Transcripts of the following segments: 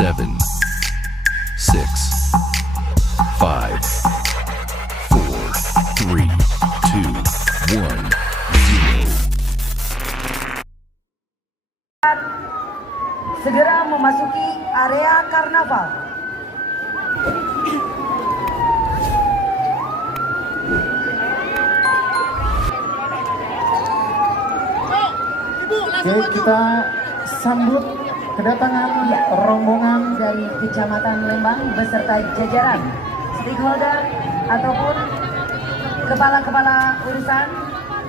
7, 6, 5, 4, 3, 2, 1, 0. Segera memasuki area karnaval. Oke, kita sambut kedatangan rombongan Dari Kecamatan Lembang beserta jajaran stakeholder ataupun kepala-kepala urusan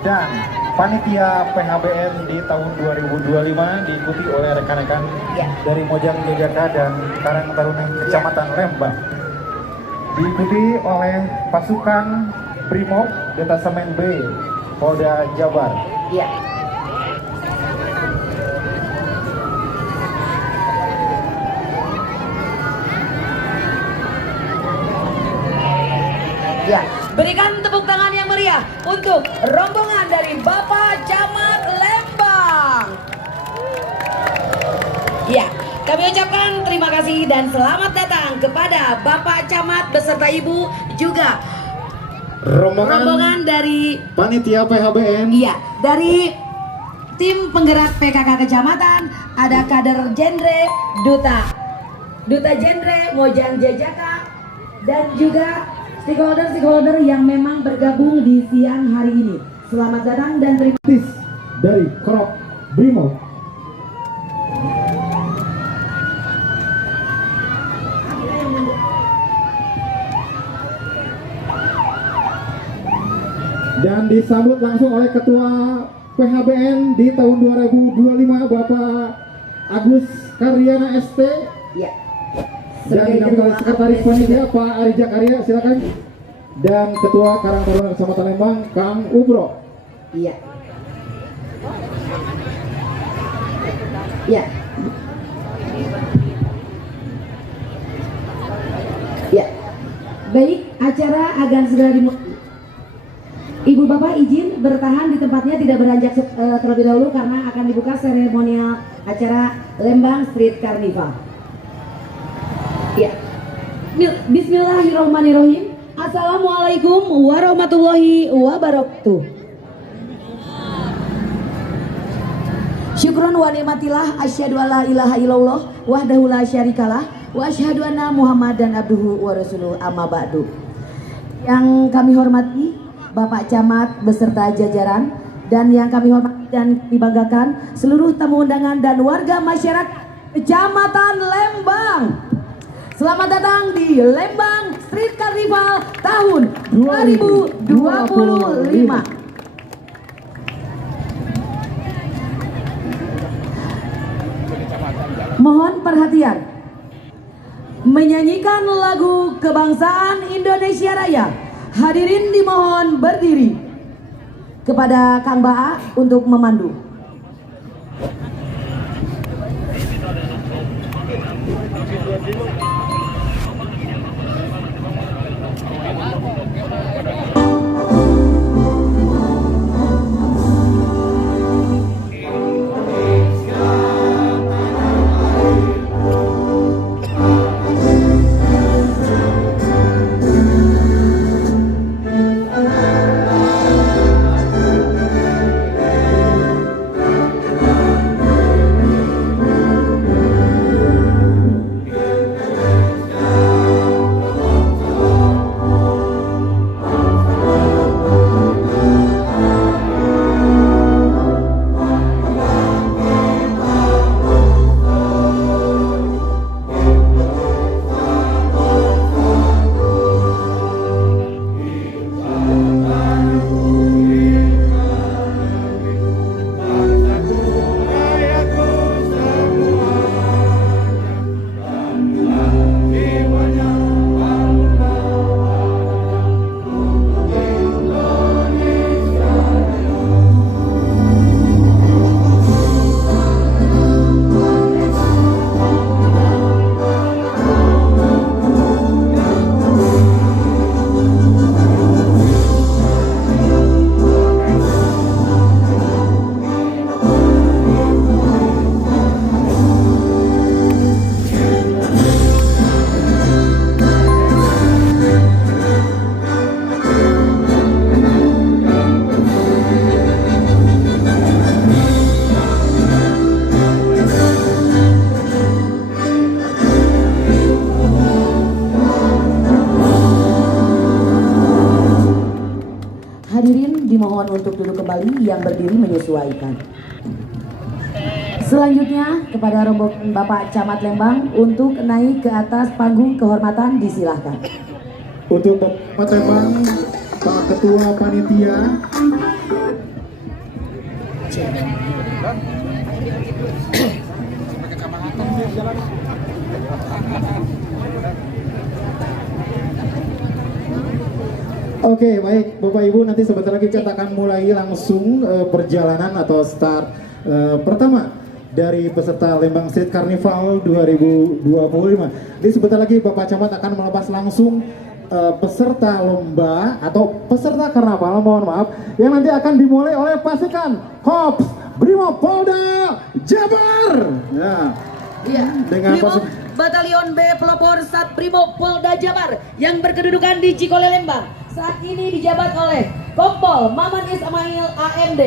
dan panitia PHBN di tahun 2025 diikuti oleh rekan-rekan Ya. dari Mojang Jajaka dan Karang Taruna Kecamatan Lembang. Diikuti oleh pasukan Brimob Detasemen B Polda Jabar. ya. Ya, berikan tepuk tangan yang meriah untuk rombongan dari Bapak Camat Lembang. Ya, kami ucapkan terima kasih dan selamat datang kepada Bapak Camat beserta Ibu juga rombongan dari Panitia PHBN. iya, dari tim penggerak PKK Kecamatan, ada kader genre, duta genre Mojang Jajaka, dan juga stakeholder yang memang bergabung di siang hari ini. Selamat datang dan terima Tis dari Krop Brimob. Dan disambut langsung oleh Ketua PHBN di tahun 2025 Bapak Agus Karyana ST ya. dan dinampilkan Sekretaris Panitia Pak Ari Jakaria, silakan. Dan Ketua Karang Taruna Kecamatan Lembang Kang Ubro. Iya. Ya. Ya. Baik, acara akan segera dimulai. Ibu Bapak izin bertahan di tempatnya, tidak beranjak terlebih dahulu karena akan dibuka seremonial acara Lembang Street Carnival. Ya. Bismillahirrahmanirrahim. Assalamualaikum warahmatullahi wabarakatuh. Syukron wa nikmatillah, asyhadu alla ilaha illallah wahdahu la syarikalah wa asyhadu anna Muhammadan abduhu wa rasuluh, amma ba'du. Yang kami hormati Bapak Camat beserta jajaran, dan yang kami hormati dan dibanggakan seluruh tamu undangan dan warga masyarakat Kecamatan Lembang. Selamat datang di Lembang Street Carnival tahun 2025. Mohon perhatian. Menyanyikan lagu kebangsaan Indonesia Raya. Hadirin dimohon berdiri. Kepada Kang Baa untuk memandu. dimohon untuk duduk kembali, yang berdiri menyesuaikan. Selanjutnya kepada rombongan Bapak Camat Lembang untuk naik ke atas panggung kehormatan disilahkan. Untuk Bapak Lembang, Pak Ketua Panitia. Oke, baik Bapak Ibu, nanti sebentar lagi kita akan mulai langsung perjalanan atau start pertama dari peserta Lembang Street Carnival 2025. Jadi sebentar lagi Bapak Camat akan melepas langsung peserta lomba atau peserta karnaval, mohon maaf, yang nanti akan dimulai oleh pasukan Korps Brimob Polda Jabar. Ya. Iya, Dengan Brimob Batalion B Pelopor Sat Brimob Polda Jabar yang berkedudukan di Cikole Lembang saat ini dijabat oleh Kompol Maman Ismail AMD.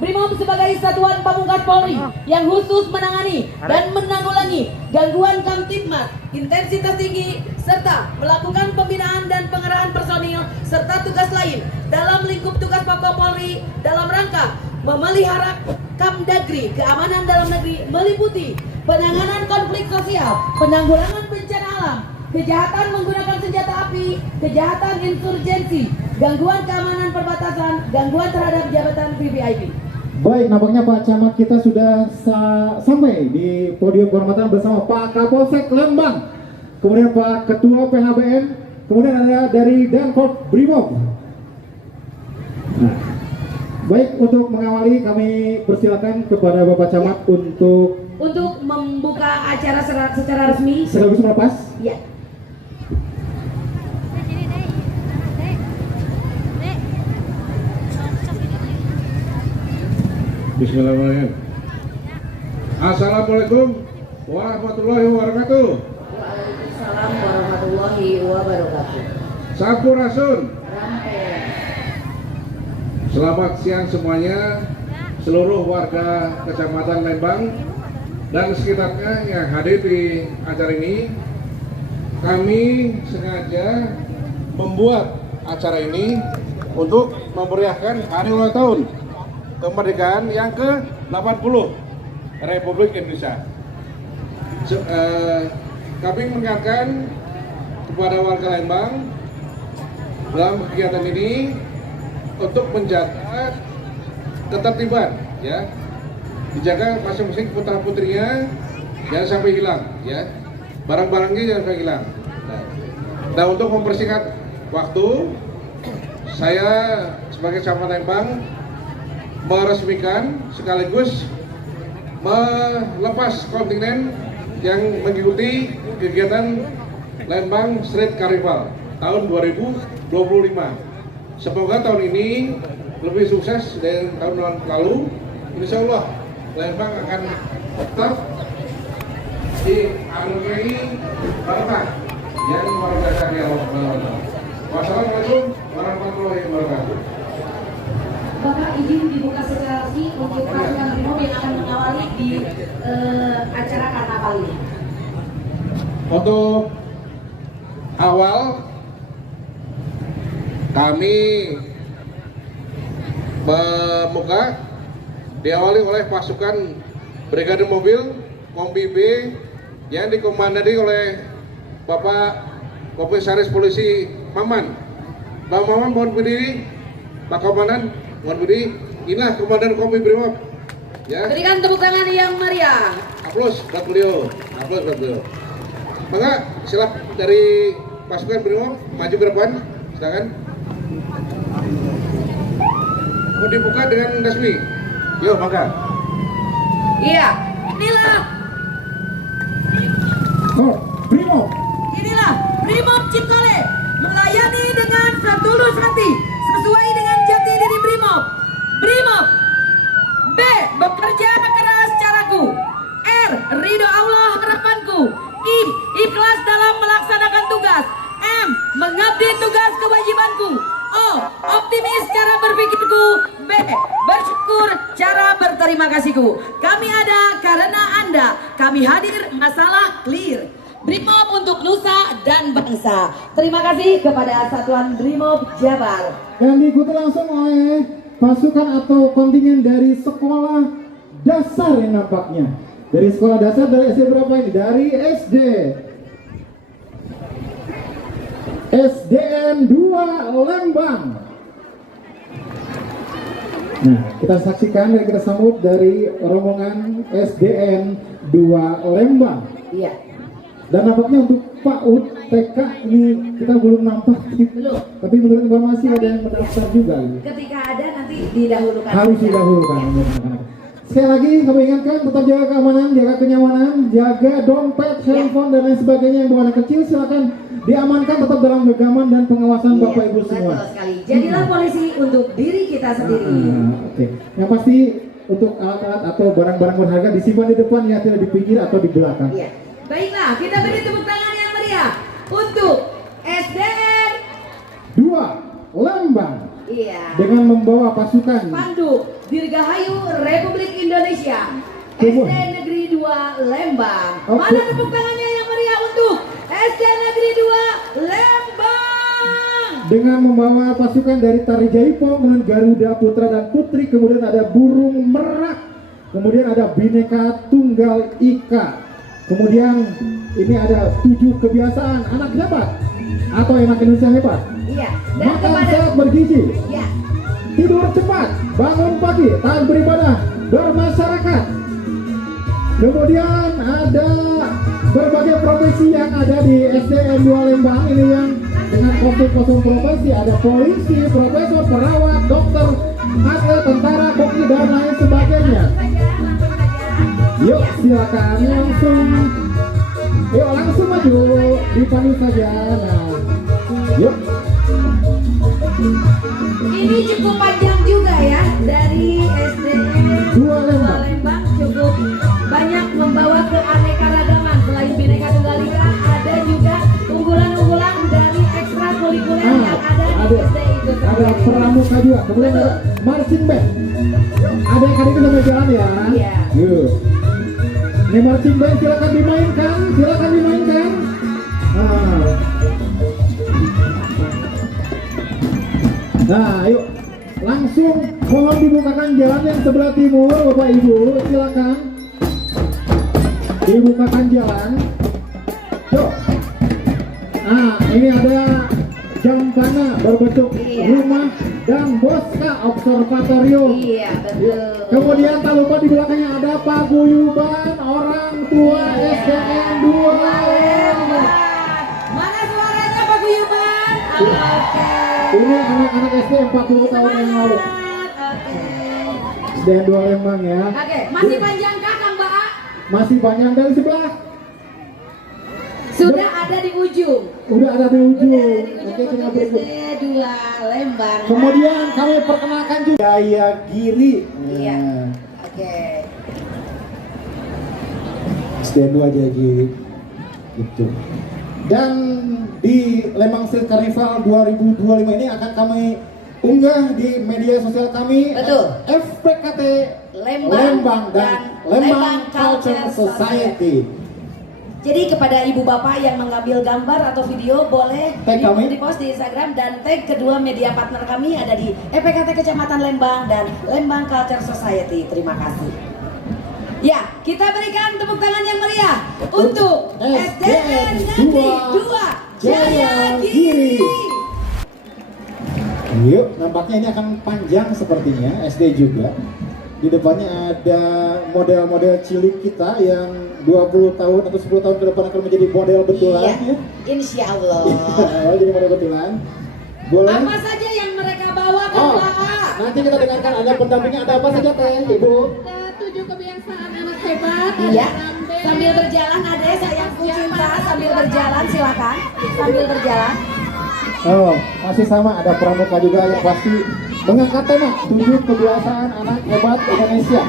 Brimob sebagai satuan pamungkas Polri yang khusus menangani dan menanggulangi gangguan Kamtibmas, intensitas tinggi, serta melakukan pembinaan dan pengerahan personil serta tugas lain dalam lingkup tugas Pokok Polri dalam rangka memelihara Kamdagri keamanan dalam negeri meliputi penanganan konflik sosial, penanggulangan bencana alam, kejahatan menggunakan senjata api, kejahatan insurgensi, gangguan keamanan perbatasan, gangguan terhadap jabatan VVIP. Baik, nampaknya Pak Camat kita sudah sampai di podium kehormatan bersama Pak Kapolsek Lembang, kemudian Pak Ketua PHBN, kemudian ada dari Dankorp Brimob. Nah, baik, untuk mengawali kami persilakan kepada Bapak Camat untuk membuka acara secara resmi. sekaligus melepas. Ya. Bismillahirrahmanirrahim. Assalamualaikum warahmatullahi wabarakatuh. Waalaikumsalam warahmatullahi wabarakatuh. Sampurasun. Selamat siang semuanya, seluruh warga Kecamatan Lembang dan sekitarnya yang hadir di acara ini. Kami sengaja membuat acara ini untuk memeriahkan hari ulang tahun kemerdekaan yang ke-80 Republik Indonesia. Kami mengingatkan kepada warga Lembang dalam kegiatan ini untuk menjaga ketertiban, ya, dijaga masing-masing putra putrinya jangan sampai hilang, ya, barang-barangnya jangan sampai hilang. Nah, untuk mempersingkat waktu, saya sebagai Camat Lembang meresmikan sekaligus melepas kontingen yang mengikuti kegiatan Lembang Street Carnival tahun 2025. Semoga tahun ini lebih sukses dari tahun lalu. Insya Allah Lembang akan tetap dianugerahi berkah yang luar biasa di Allah. Wassalamualaikum warahmatullahi wabarakatuh. Bapak izin dibuka secara resmi untuk pasukan Brimob yang akan mengawali di acara karnaval ini. Untuk awal kami membuka diawali oleh pasukan Brigade Mobil Kompi B yang dikomandani oleh Bapak Komisaris Polisi Maman. Bang Maman mohon berdiri, Pak Komandan mohon berdiri. Inilah Komandan Kompi Brimob. Ya. Berikan tepuk tangan yang meriah. Aplaus buat beliau. Aplaus buat beliau. Maka silap dari pasukan Brimob maju ke depan, silakan. Mau dibuka dengan resmi. Yo, maka. Iya, inilah Brimob. Inilah Brimob Cikole melayani dengan setulus hati sesuai dengan jati diri Brimob. Brimob B. Bekerja keras caraku. R. Ridho Allah harapanku. I. Ikhlas dalam melaksanakan tugas. M. Mengabdi tugas kewajibanku. O. Optimis cara berpikirku. B. Bersyukur cara berterima kasihku. Kami ada karena Anda. Kami hadir, masalah clear. Brimob untuk Nusa dan Bangsa. Terima kasih kepada Satuan Brimob Jabar. Dan diikuti langsung oleh pasukan atau kontingen dari sekolah dasar yang nampaknya. Dari sekolah dasar dari SD berapa ini? Dari SD SDN 2 Lembang. Nah, kita saksikan dan kita sambut dari rombongan SDN 2 Lembang. Iya. Dan nampaknya untuk Pak Ud TK ini kita belum nampak. Belum. Tapi menurut informasi ada yang mendaftar juga. Ketika ada nanti didahulukan. Harus didahulukan. Sekali lagi kami ingatkan tetap jaga keamanan, jaga kenyamanan, jaga dompet, handphone dan lain sebagainya yang bawa anak kecil silakan diamankan tetap dalam genggaman dan pengawasan Iya, Bapak Ibu semua. betul sekali. Jadilah polisi untuk diri kita sendiri. Oke. Yang pasti untuk alat-alat atau barang-barang berharga disimpan di depan ya, tidak di pinggir atau di belakang. Iya. Baiklah, kita beri tepuk tangan yang meriah untuk SDN 2 Lembang. Iya. Dengan membawa pasukan Pandu Dirgahayu Republik Indonesia Tunggu. SD Negeri 2 Lembang. Oke. Mana tepuk tangannya yang meriah untuk SD Negeri 2 Lembang? dengan membawa pasukan dari Tari Jaipo, kemudian Garuda Putra dan Putri, kemudian ada burung merak, kemudian ada Bhinneka Tunggal Ika, kemudian ini ada 7 kebiasaan anak hebat atau anak Indonesia hebat. Iya. Dan Makan kepada sehat bergizi, ya. tidur cepat, bangun pagi, taat beribadah, bermasyarakat. Kemudian ada berbagai profesi yang ada di SDN 2 Lembang ini yang dengan kostum-kostum profesi, ada polisi, profesor, perawat, dokter, atlet, tentara, koki dan lain sebagainya. Yuk silakan langsung maju, dipandu saja. Nah, yuk. Ini cukup panjang juga ya, dari SDN 2 Lembang. Lembang cukup banyak membawa keanekaragaman. Selain Bhinneka Tunggal Ika, ada juga unggulan-unggulan dari ekstrakurikuler yang ada di SD itu Ada sendiri. pramuka juga, kemudian ada marching band. Ada yang kali itu sampai jalan ya. Iya. Yuk. Ini marching band silakan dimainkan, silakan dimainkan. Nah, yuk langsung mohon dibukakan jalan yang sebelah timur, Bapak Ibu, silakan dibukakan jalan. Yuk. Nah, ini ada jampana berbentuk Iya. rumah dan Bosca Observatorium. Iya, betul. Kemudian tak lupa di belakangnya ada paguyuban orang tua Iya. SDN 2 Lembang. Mana suaranya paguyuban? Oke. Ini anak-anak SD 40 tahun yang lalu. Oke. SDN 2 Lembang ya. Oke, masih panjangkah Kang Ba'a? Masih panjang dari sebelah. Sudah ada di ujung. Udah ada di ujung. Udah ada di ujung Oke, tinggal untuk berikut. SD 2 Lembang. Kemudian kami perkenalkan juga Jaya Giri. Iya. Nah, Oke. SDN 2 Jaya Giri. Gitu. Dan di Lembang Street Carnival 2025 ini akan kami unggah di media sosial kami. Betul. FPKT Lembang dan dan Lembang Culture Society. Jadi kepada ibu bapak yang mengambil gambar atau video boleh Tag kami. di-post di Instagram dan tag kedua media partner kami ada di FPKT Kecamatan Lembang dan Lembang Culture Society. Terima kasih. Ya, kita berikan tepuk tangan yang meriah untuk SDN Negeri 2 Jaya Giri. Yuk, nampaknya ini akan panjang sepertinya, SD juga. Di depannya ada model-model cilik kita yang 20 tahun atau 10 tahun ke depan akan menjadi model betulan Iya, ya. insya Allah. Jadi model betulan. Boleh? Apa saja yang mereka bawa ke Oh, belakang? nanti kita dengarkan ada pendampingnya, ada apa saja teh, Ibu? 7 kebiasaan anak hebat. Iya. Sambil berjalan adek sayangku cinta sambil berjalan silakan. Sambil berjalan. Oh, masih sama, ada pramuka juga yang pasti mengangkat tema 7 kebiasaan anak hebat Indonesia.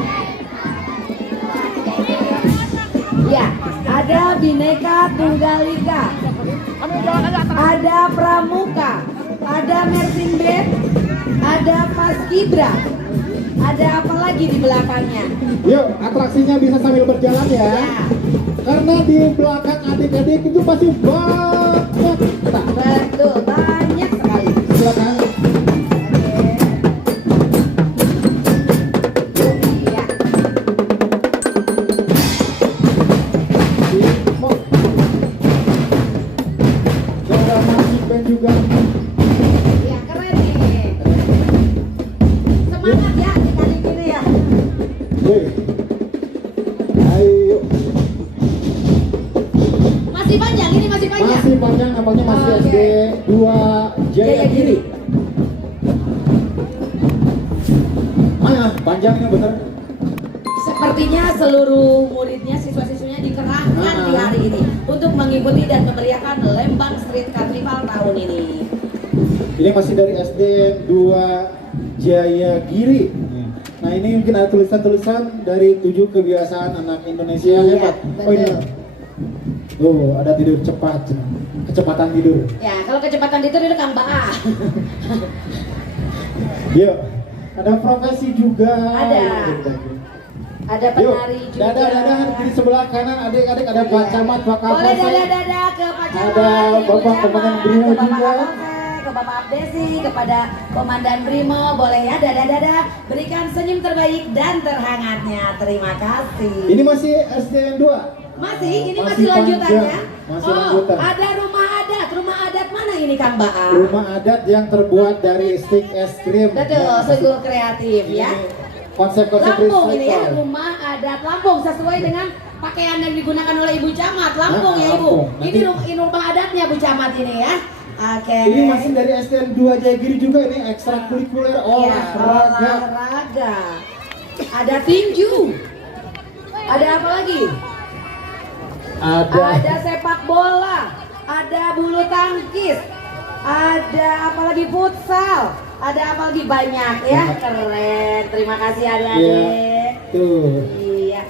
Ya, ada Bhinneka Tunggal Ika. Ada pramuka, ada Marching Band, ada Paskibra. Ada apa lagi di belakangnya? Yuk, atraksinya bisa sambil berjalan ya. Ya, Karena di belakang adik-adik itu pasti banyak. Nah, betul, banyak sekali. silakan. Oke. Wih. Ayo. Masih panjang, ini masih panjang. Masih panjang, nampaknya masih Oke. SD 2 Jayagiri. Panjangnya bener. Sepertinya seluruh muridnya, siswa-siswanya dikerahkan di hari ini untuk mengikuti dan memeriahkan Lembang Street Carnival tahun ini. Ini masih dari SD 2 Jayagiri. Nah ini mungkin ada tulisan-tulisan dari 7 kebiasaan anak Indonesia Iya, hebat. Oh ini. betul. Oh ada tidur cepat, kecepatan tidur. Ya, kalau kecepatan itu Kang Ba. Yuk, ada profesi juga. Ada. Ada Yuk, penari juga. dadah di sebelah kanan adik-adik ada Pak Camat, Pak Boleh Kapolsek. dadah ke Pak Camat, Ada Ibu Bapak Camat, Komandan Brimo ke Bapak juga. Kapolsek, ke Bapak Abdesi, kepada Komandan Brimo, boleh ya dadah. Berikan senyum terbaik dan terhangatnya. Terima kasih. Ini masih SD 2. Masih, ini Masih masih lanjutannya. panjang, masih lanjutan. Ada rumah adat. Rumah adat mana ini Kang Baa? Rumah adat yang terbuat dari stick es krim. Betul, Ya, sungguh kreatif ini ya. Konsep-konsep Lampung ini ya, recycle. rumah adat Lampung sesuai dengan pakaian yang digunakan oleh Ibu Camat. Lampung ya Ibu. Lampung. Ini rumah adatnya Bu Camat ini ya. Oke. Ini masih dari SDN 2 Jayagiri juga, ini ekstrakurikuler olahraga. Olahraga. Ada tinju. Ada apa lagi? Ada sepak bola. Ada bulu tangkis. Ada apa lagi, futsal. Ada apa lagi, banyak ya. Keren. Terima kasih adik-adik. Tuh. Iya.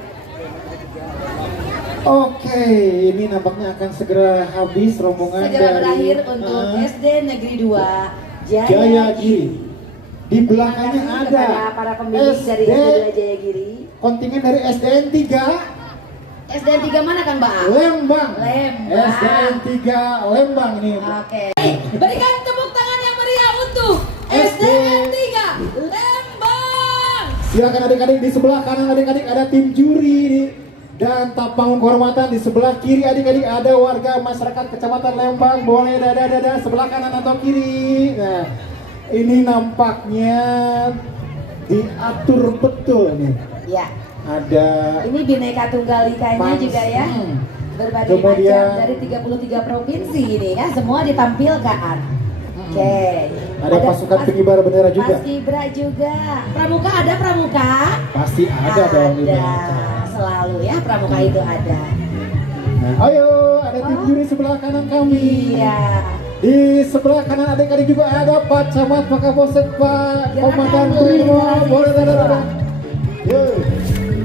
Oke, ini nampaknya akan segera habis rombongan Segera dari berakhir untuk SD Negeri 2 Jayagiri. Jayagiri. Di belakangnya Terima kasih ada kepada para pembimbing dari SD, SD 2 Jayagiri. kontingen dari SDN 3 SDN 3 mana Kang Baa? Lembang. Lembang. SDN 3 Lembang ini. Oke. Berikan tepuk tangan yang meriah untuk SDN 3 Lembang. Silakan adik-adik di sebelah kanan adik-adik ada tim juri ini. Dan tapang kehormatan di sebelah kiri adik-adik ada warga masyarakat Kecamatan Lembang. Boleh dadah sebelah kanan atau kiri. Nah, ini nampaknya diatur betul nih. Ya. Ada Ini Bhinneka Tunggal Ikanya juga ya. Berbagai Kemudian- macam dari 33 provinsi ini ya, semua ditampilkan. Oke. Ada pasukan pengibar bendera juga. Paskibra juga. Pramuka ada pramuka? Pasti ada dong ini. Selalu ya, pramuka itu ada. Nah, ayo ada tim juri sebelah kanan kami. Iya. Di sebelah kanan adik-adik juga ada Pak Camat, Pak Kapolsek, Pak Gerakan Komandan tuh, Brimo. generasi Boleh dadah. siswa. Yuk.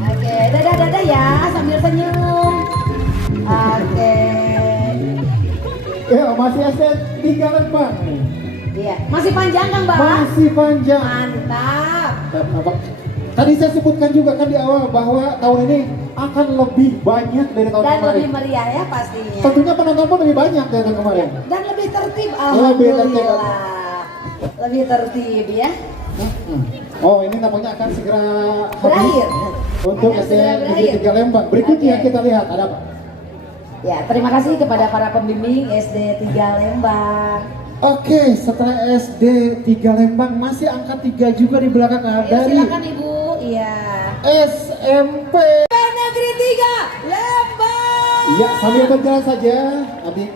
Oke, dadah ya sambil senyum. Oke. Ya, masih SDN 3 Lembang. Iya, masih panjang Kang Baa? Masih panjang. Mantap. Tadi saya sebutkan juga kan di awal bahwa tahun ini akan lebih banyak dari tahun Dan kemarin. lebih meriah ya pastinya. Tentunya penonton pun lebih banyak dari tahun kemarin. Dan lebih tertib, Lebih tertib. alhamdulillah. Lebih tertib ya. Oh, ini nampaknya akan segera Berakhir. untuk Akan segera SDN berakhir. 3 Lembang. Berikutnya Oke. kita lihat ada apa? Ya, terima kasih kepada para pembimbing SD 3 Lembang. Oke, setelah SD 3 Lembang masih angka 3 juga di belakang Ayo dari silakan Ibu. Iya. SMP. Negeri 3 Lembang. Ya, sambil berjalan saja, adik.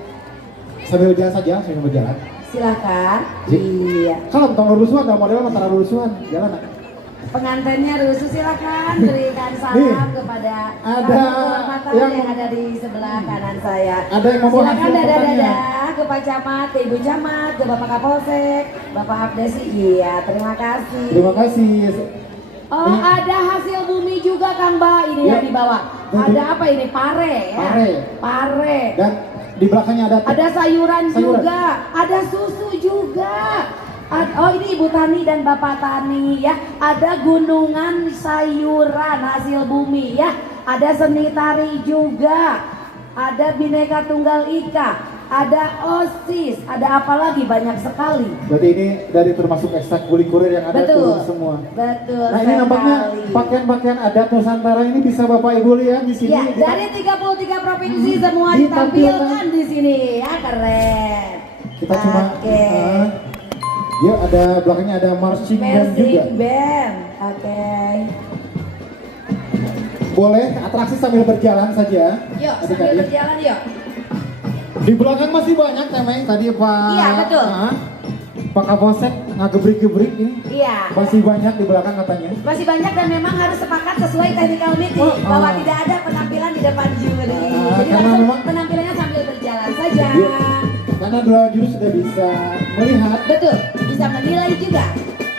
Sambil berjalan saja, sambil berjalan. Silakan. Ji. Iya. Kalau tentang rusuhan, ada model antara rusuhan, jalan nak. Pengantinnya Rusu silakan berikan salam Nih, kepada ada kehormatan yang- yang ada di sebelah kanan saya. Ada yang membawa Silakan hasil pertanian. dadah ke Pak Camat, ke Ibu Camat, ke Bapak Kapolsek, Bapak Abdesi. Iya, terima kasih. Terima kasih. Oh, ada hasil bumi juga Kang Ba, ini Ya. yang dibawa. Ada apa ini? Pare ya? Pare. Pare. Dan di belakangnya ada Ada sayuran Sayuran. juga, ada susu juga. Oh ini Ibu Tani dan Bapak Tani ya. Ada gunungan sayuran hasil bumi ya. Ada seni tari juga. Ada Bhinneka Tunggal Ika. Ada OSIS. Ada apa lagi? Banyak sekali. Berarti ini dari termasuk ekstrakurikuler yang ada Betul. turun semua. Betul Nah ini nampaknya sekali. pakaian-pakaian adat Nusantara ini bisa Bapak Ibu lihat di sini. Ya, Kita- dari 33 provinsi semua ditampilkan. ditampilkan di sini ya, keren. Kita cuma Oke. ya ada belakangnya ada marching band juga. Marching band. Oke. Boleh atraksi sambil berjalan saja. Yuk, sambil Adik-adik. berjalan yuk. Di belakang masih banyak Temeng tadi Pak. Iya, betul. Pak Kapolsek ngegebrik-gebrik ini. Iya. Masih banyak di belakang katanya. Masih banyak dan memang harus sepakat sesuai technical meeting bahwa tidak ada penampilan di depan juri. Jadi karena langsung memang- penampilannya sambil berjalan saja. Iya. Karena dua juri sudah bisa melihat. Betul, bisa menilai juga.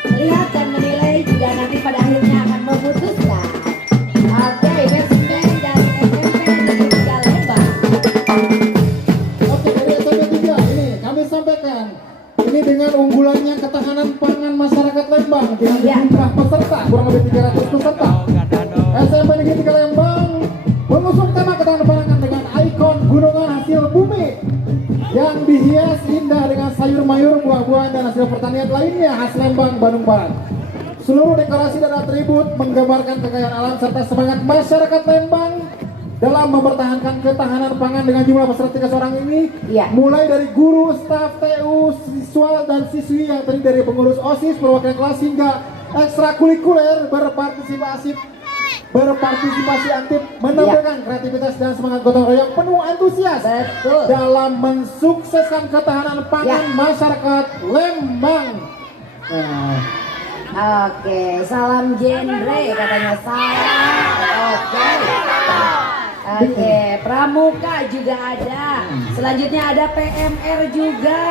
Melihat dan menilai juga nanti pada akhirnya akan memutuskan. Oke, best man dari SMP Negeri 3 Lembang. Oke, dari SMP 3 ini kami sampaikan. Ini dengan unggulannya ketahanan pangan masyarakat Lembang dengan Iya. jumlah peserta kurang lebih 300 peserta. SMP Negeri 3 Lembang mengusung tema ketahanan pangan dengan ikon gunungan hasil bumi yang dihias indah dengan sayur mayur, buah-buahan dan hasil pertanian lainnya khas Lembang, Bandung Barat. Seluruh dekorasi dan atribut menggambarkan kekayaan alam serta semangat masyarakat Lembang dalam mempertahankan ketahanan pangan dengan jumlah peserta 3 orang ini. Iya. Mulai dari guru, staf TU, siswa dan siswi yang terdiri dari pengurus OSIS, perwakilan kelas hingga ekstrakurikuler berpartisipasi aktif menampilkan kreativitas dan semangat gotong royong penuh antusias Betul. dalam mensukseskan ketahanan pangan Ya. masyarakat Lembang. Nah, Oke, salam genre katanya salam. Oke, pramuka juga ada. Selanjutnya ada PMR juga.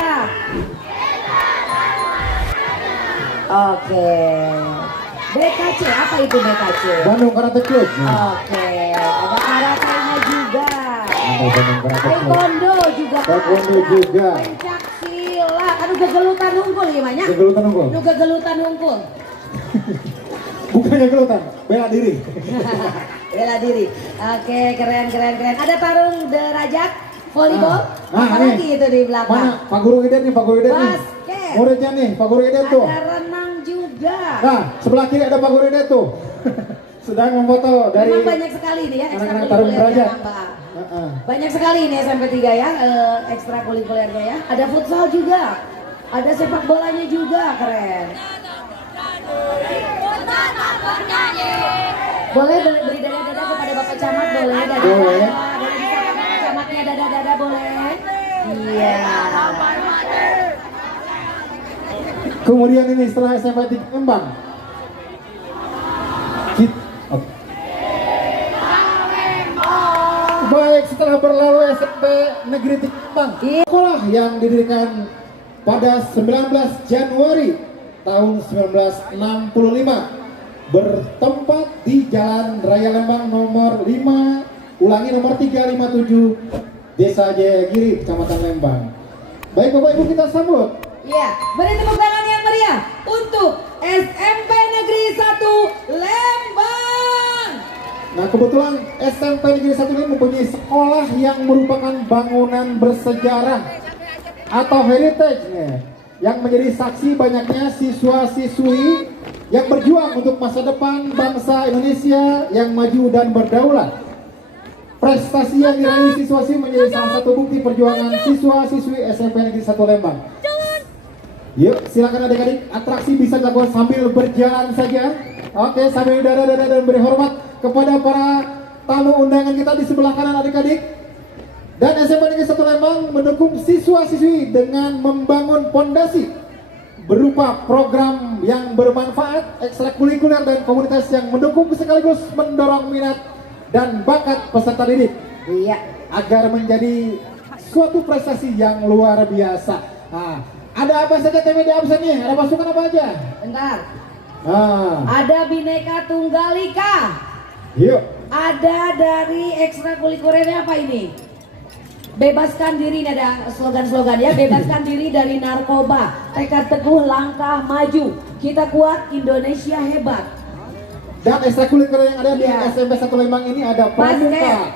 Oke. BKC, apa itu BKC? Bandung Karate Club. Oke, ada karatenya juga. Bandung Karate Club. Taekwondo juga Taekwondo ada. juga. Pencak silat. Aduh, gegelutan unggul gimana? Gegelutan unggul. Aduh, gegelutan unggul. Bukannya gelutan, bela diri. Bela diri. Oke, keren. Ada tarung derajat volleyball. Nah, Apa ini. lagi itu di belakang? Mana Pak Guru Iden nih, Pak Guru Iden nih. Basket. Muridnya nih, Pak Guru Iden tuh. Ada renang juga. Nah, sebelah kiri ada Pak Guru Iden tuh. Sedang memfoto dari Memang banyak sekali nih ya anak-anak tarung ekstrakurikulernya derajat. nambah. Heeh. Banyak sekali ini SMP 3 ya, ekstrakurikulernya ya. Ada futsal juga. Ada sepak bolanya juga, keren. Boleh beri dada-dada kepada Bapak Camat, boleh dada-dada. Boleh. Boleh bisa Bapak Camatnya dada-dada, boleh. Iya. Kemudian ini setelah SMP 3 Lembang. Oh. Baik, setelah berlalu SMP Negeri 3 Lembang, Iya. sekolah yang didirikan pada 19 Januari tahun 1965 bertempat di Jalan Raya Lembang nomor 5, ulangi nomor 357, Desa Jayagiri, Kecamatan Lembang. Baik Bapak Ibu, kita sambut. Iya, beri tepuk tangan yang meriah untuk SMP Negeri 1 Lembang. Nah, kebetulan SMP Negeri 1 ini mempunyai sekolah yang merupakan bangunan bersejarah atau heritage yang menjadi saksi banyaknya siswa-siswi yang berjuang untuk masa depan bangsa Indonesia yang maju dan berdaulat. Prestasi yang diraih siswa-siswi menjadi salah satu bukti perjuangan siswa-siswi SMP Negeri 1 Lembang. Yuk, silakan adik-adik, atraksi bisa dilakukan sambil berjalan saja. Oke, sambil dada-dada dan beri hormat kepada para tamu undangan kita di sebelah kanan adik-adik. Dan SMP Negeri 1 Lembang mendukung siswa-siswi dengan membangun pondasi berupa program yang bermanfaat, ekstrakurikuler dan komunitas yang mendukung sekaligus mendorong minat dan bakat peserta didik. Iya. Agar menjadi suatu prestasi yang luar biasa. Nah, ada apa saja tema di absen nih? Ada pasukan apa aja? Bentar. Nah, Ada Bhinneka Tunggal Ika. yuk. Ada dari ekstrakurikulernya apa ini? Bebaskan diri, ini ada slogan-slogan ya. Bebaskan diri dari narkoba. Tekad teguh, langkah maju. Kita kuat, Indonesia hebat. Dan ekstrakurikuler yang ada di Iya. SMP 1 Lembang ini ada pramuka, Basket.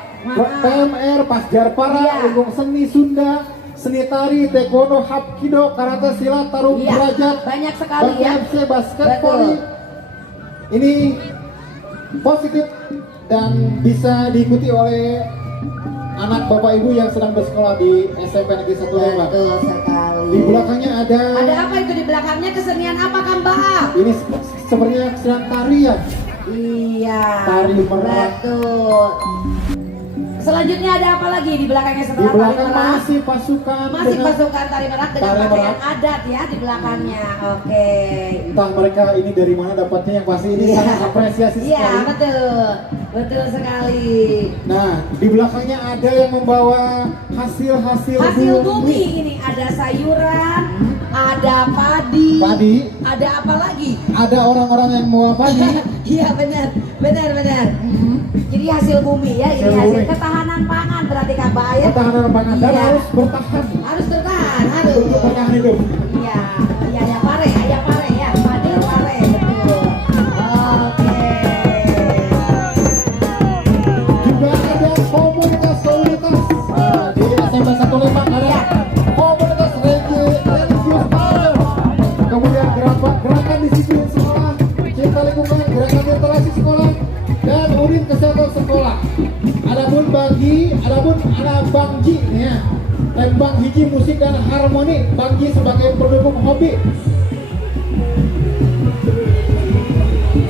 PMR, Pasjarpara, Iya. Lingkung Seni Sunda, Seni Tari, Taekwondo, Hapkido, Karate Silat, Tarung Iya, Derajat, banyak sekali ya. BKFC, basket Betul. volley. Ini positif dan bisa diikuti oleh anak bapak ibu yang sedang bersekolah di SMP Negeri 1 Lembang. Betul sekali. Di belakangnya ada, Ada apa itu di belakangnya? Kesenian apa, Kang Mbak? ini sepertinya kesenian tari ya. Iya. Iya. Tari merak. Betul. Selanjutnya ada apa lagi di belakangnya Di setelah tari belakang merak? masih pasukan Masih dengan pasukan tari merak dengan tari pakaian merak. adat ya di belakangnya. Oke. entah mereka ini dari mana dapatnya, yang pasti ini Iya. sangat apresiasi Iya, sekali. betul. Betul sekali. Nah, di belakangnya ada yang membawa hasil Hasil bumi ini ada sayuran, ada padi, ada apa lagi? Ada orang-orang yang mau padi. Iya benar. Jadi hasil bumi ya, ini Hasil hasil bumi. ketahanan pangan berarti Kak Bayar. Ketahanan pangan dan Iya. harus bertahan Harus bertahan, harus. untuk bertahan hidup. Iya, iya ayah pare ya, padi pare betul. Oke. Juga ada komunitas di SMP 1 Lembang ada Iya. komunitas religius power. Kemudian gerakan disiplin sekolah, cinta lingkungan, gerakan literasi sekolah, dan unit kesehatan sekolah. Adapun ada Bangji nih ya. Lembang Hiji Musik dan Harmoni, Bangji sebagai pendukung hobi.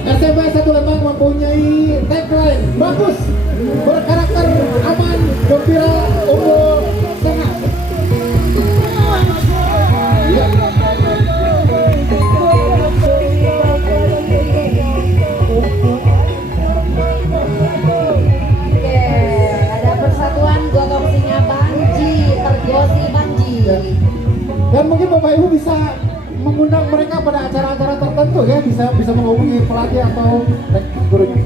SMP 1 Lembang mempunyai tagline bagus, berkarakter, aman, gembira, unggul, sehat. Ya. Oke, ada persatuan gotong singa Banji, Pergosi Banji. Ya. Dan mungkin Bapak Ibu bisa mengundang mereka pada acara-acara tertentu ya, bisa menghubungi pelatih atau gurunya.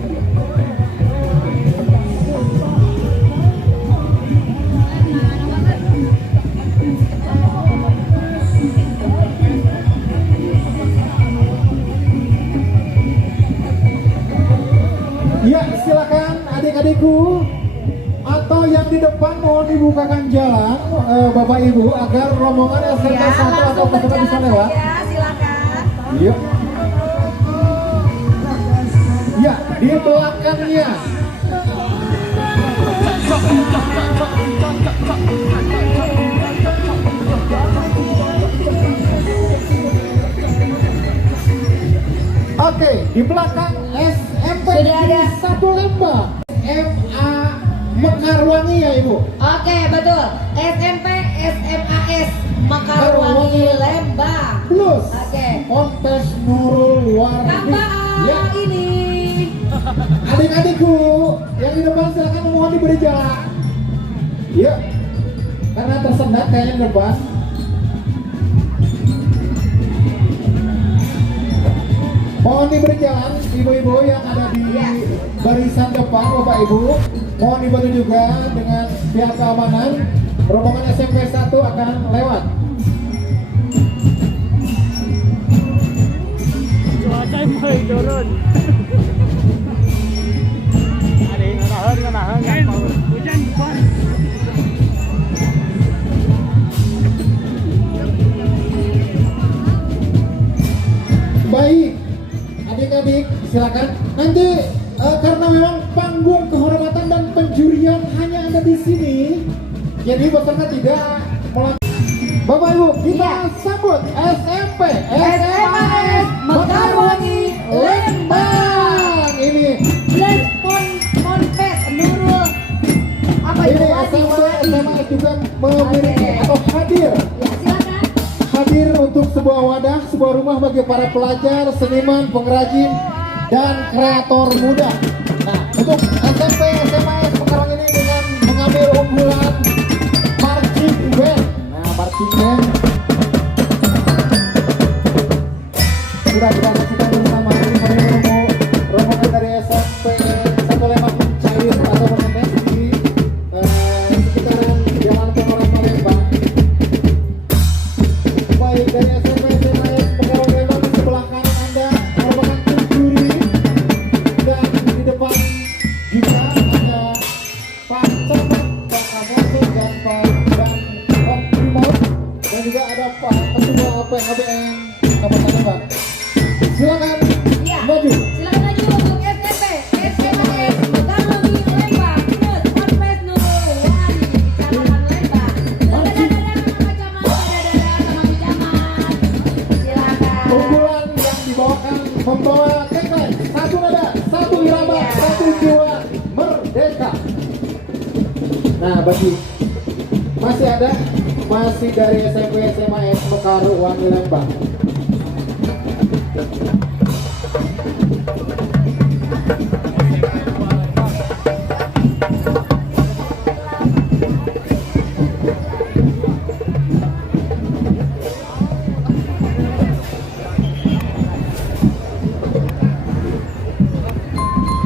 Ya, silakan adik-adikku atau yang di depan mohon dibukakan jalan Bapak Ibu agar rombongan SMP 1 atau langsung pasukan bisa berjalan lewat. saja, silakan. Yuk. Ya, di belakangnya. Oke, di belakang SMP Sudah ada. 1 Lembang, SMA Mekarwangi ya Ibu. Oke, betul. SMP SMAS Mekarwangi Lembang. Plus Oke. Ponpes Nurul Wardi. Tambah Ya, ini. adik-adikku yang di depan silakan mohon diberi jalan. Yuk, karena tersendat kayaknya di depan. Mohon diberi jalan ibu-ibu yang ada di barisan depan, Bapak Ibu. Mohon dibantu juga dengan pihak keamanan. Rombongan SMP 1 akan lewat. Cuaca mulai turun. Ada yang nahan, nggak mau. Hujan bukan. Baik, adik-adik silakan. Nanti karena memang panggung kehormatan dan penjurian hanya ada di sini, jadi peserta tidak melakukan. Bapak Ibu, kita sambut SMP SMAS Mekarwangi Lembang. Ini Plus Ponpes Nurul. Apa itu? ini Wadi, SMP Wadi. SMAS juga memiliki Oke. atau hadir Ya, silakan. hadir untuk sebuah wadah, sebuah rumah bagi para pelajar, seniman, pengrajin, dan kreator muda. Nah, untuk SMP SMAS Mekarwangi ini dengan mengambil unggulan marching band. Nah, marching band sudah kita saksikan bersama ini rombongan dari SMP 1 Lembang cair atau mengetes di sekitaran Jalan Pengoran Palembang. Baik dari SMP SMAS Mekarwangi Lembang, di sebelah kanan Anda merupakan tim juri, dan di depan juga ada Nah, bagi masih dari SMP SMA S Mekaru Wangi Lembang.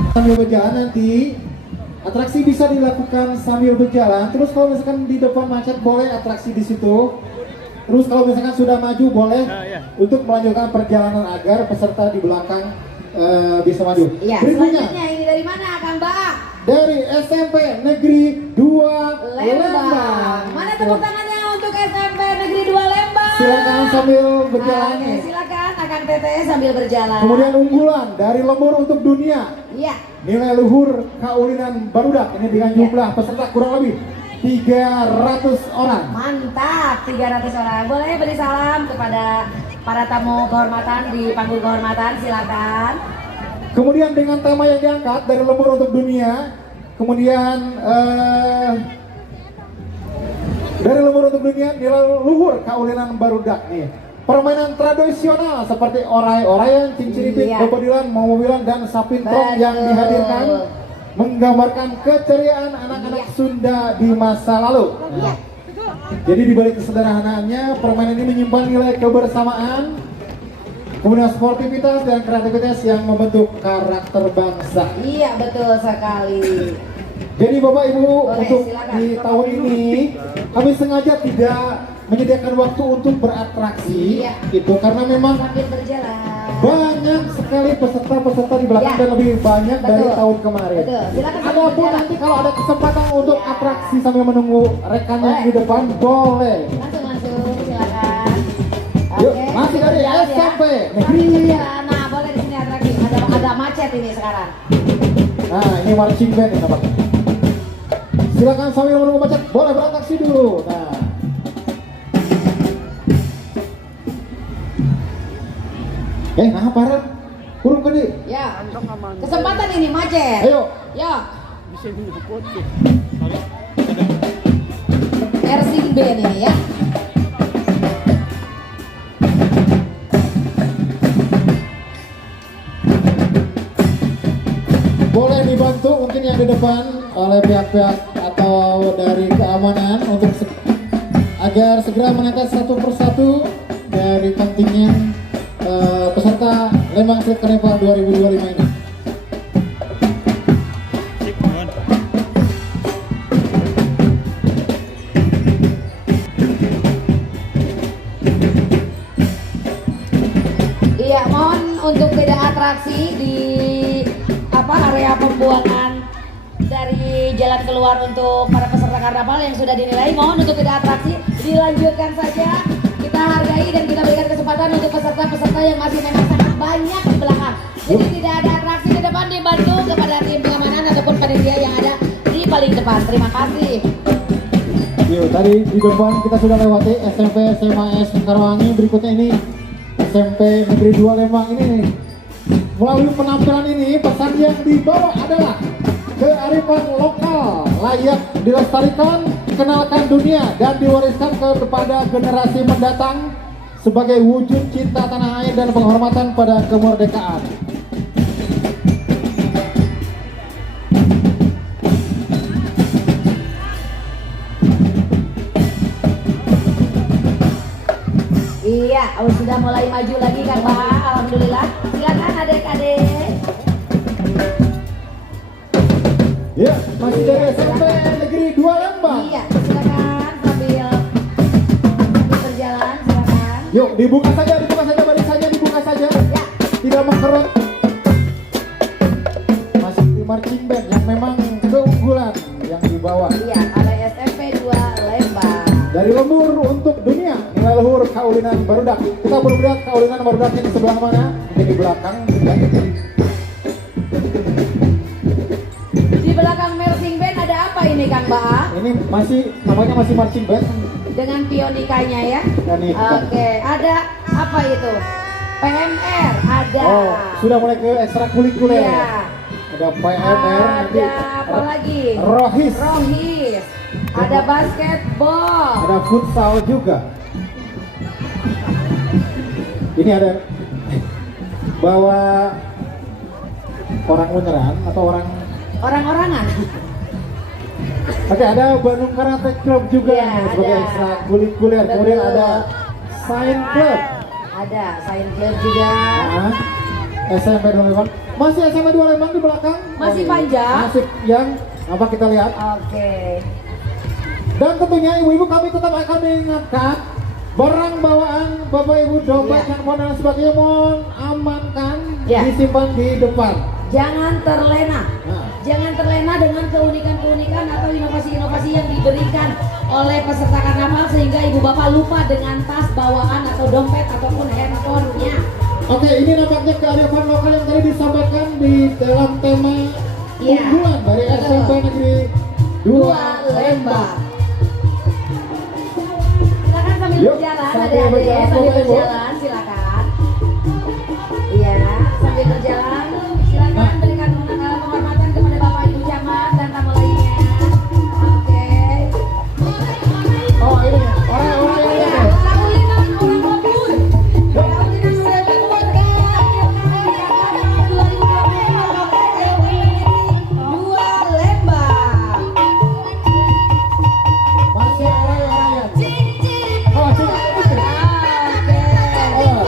Sambil berjalan nanti atraksi bisa dilakukan sambil berjalan. Terus kalau misalkan di depan macet boleh atraksi di situ. Terus kalau misalkan sudah maju boleh untuk melanjutkan perjalanan agar peserta di belakang bisa maju. Iya, selanjutnya ini dari mana Kang Ba? Dari SMP Negeri 2 Lembang. Mana tepuk tangannya untuk SMP Negeri 2 Lembang? Silakan sambil berjalan. Oke, silakan Akang Teteh sambil berjalan. Kemudian unggulan dari lembur untuk dunia. Iya. Nilai luhur kaulinan barudak ini dengan jumlah peserta kurang lebih 300 orang. Mantap, 300 orang. Boleh beri salam kepada para tamu kehormatan di panggung kehormatan, silakan. Kemudian dengan tema yang diangkat dari lembur untuk dunia, kemudian dari lembur untuk dunia nilai luhur kaulinan barudak nih. Permainan tradisional seperti orai-oraian, cinciripit, bebodilan, momobilan, dan sapintrong yang dihadirkan menggambarkan keceriaan anak-anak Sunda di masa lalu. Nah, jadi di balik kesederhanaannya, permainan ini menyimpan nilai kebersamaan, kemudian sportivitas dan kreativitas yang membentuk karakter bangsa. Iya, betul sekali. Jadi Bapak Ibu, untuk silakan. di tahun ini kami sengaja tidak menyediakan waktu untuk beratraksi, itu karena memang Sambil berjalan. banyak sekali peserta-peserta di belakang dan lebih banyak dari tahun kemarin. Betul. Silakan sambil Adapun berjalan. nanti kalau ada kesempatan untuk atraksi sambil menunggu rekannya di depan, boleh. Langsung silakan. Yuk, Oke, masih dari berjalan ya. SMP Sambil Negeri. berjalan. Nah, boleh di sini atraksi. Ada macet ini sekarang. Nah, ini marching band ini Bapak. Silakan sambil menunggu macet, boleh beratraksi dulu. Nah, nah parah, kurung gede. Ya. Kesempatan ini macet. Ayo. Ya. Bisa dihukut sih. Ersing band ini ya. Boleh dibantu mungkin yang di depan oleh pihak-pihak atau dari keamanan untuk agar segera menetes satu persatu dari kontingen peserta Lembang Street Carnival 2025 ini. Iya, mohon untuk tidak atraksi di area pembuangan dari jalan keluar untuk para peserta karnaval yang sudah dinilai. Mohon untuk tidak atraksi, dilanjutkan saja. Kita hargai dan kita berikan kesempatan untuk peserta-peserta yang masih memang sangat banyak di belakang. Jadi tidak ada atraksi di depan, dibantu kepada tim pengamanan ataupun panitia yang ada di paling depan. Terima kasih. Yuk, tadi di depan kita sudah lewati SMP SMA S Karwangi. Berikutnya ini SMP Negeri 2 Lembang ini nih. Melalui penampilan ini, pesan yang dibawa adalah kearifan lokal layak dilestarikan, kenalkan dunia, dan diwariskan kepada generasi mendatang sebagai wujud cinta tanah air dan penghormatan pada kemerdekaan. Iya, sudah mulai maju lagi Kang Baha. Alhamdulillah. Silakan adik-adik. Ya, masih dari SMP Negeri 2 Lembang. Iya, silakan sambil berjalan, silakan. Yuk, dibuka saja barisannya, dibuka saja. Ya. Tidak mengkerut. Masih di marching band yang memang keunggulan yang dibawa. Iya, ada SMP 2 Lembang. Dari lembur untuk dunia, nilai luhur kaulinan barudak. Kita belum lihat kaulinan barudak ini sebelah mana? Ini di belakang. Di belakang marching band ada apa ini Kang Ba? Ini namanya masih marching band. Dengan pionikanya ya. Dan ini, Oke, ada apa itu? PMR ada. Oh, sudah mulai ke ekstrakurikuler. Iya. Ada PMR, nanti Ada apa lagi? Rohis. Rohis. Ada basketball. Ada futsal juga. Ini ada bawa orang beneran atau Orang-orangan. Oke, ada Bandung Karate Club juga Iya, nih, sebagai ada. ekstrakurikuler. Kemudian Betul. ada Science Club. Ada Science Club juga. Nah, SMP 2 Lembang. Masih SMP 2 Lembang di belakang. Masih panjang. Masih yang apa kita lihat. Oke. Dan tentunya ibu-ibu kami tetap akan mengingatkan barang bawaan Bapak Ibu dompet, Iya. handphone dan sebagainya mohon amankan, Iya. disimpan di depan. Jangan terlena. Nah. Jangan terlena dengan keunikan-keunikan atau inovasi-inovasi yang diberikan oleh peserta karnaval sehingga ibu bapak lupa dengan tas bawaan atau dompet ataupun handphonenya. Oke, ini nampaknya kearifan lokal yang tadi disampaikan di dalam tema Iya. unggulan dari Betul. SMP Negeri 2 Lembang. Silakan sambil Yuk, berjalan, sambil adik-adik, berjalan, sambil Bapak Ibu. berjalan, silakan. Iya, sambil berjalan, silakan berikan penghormatan kepada Bapak Ibu Camat dan tamu lainnya. Oke. Oh ini orang-orang yang Ya, ini. lalu lintas orang mobil. Lalu lintas sepeda motor. 2022 Lembang. Masih orang-orang yang oh, sini. Oke. Oh.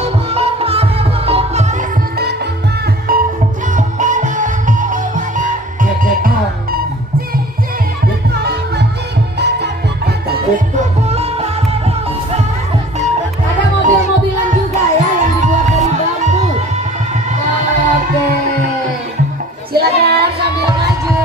Keketan. Betul. Ada mobil-mobilan juga ya yang dibuat dari bambu. Oke. Silakan sambil maju.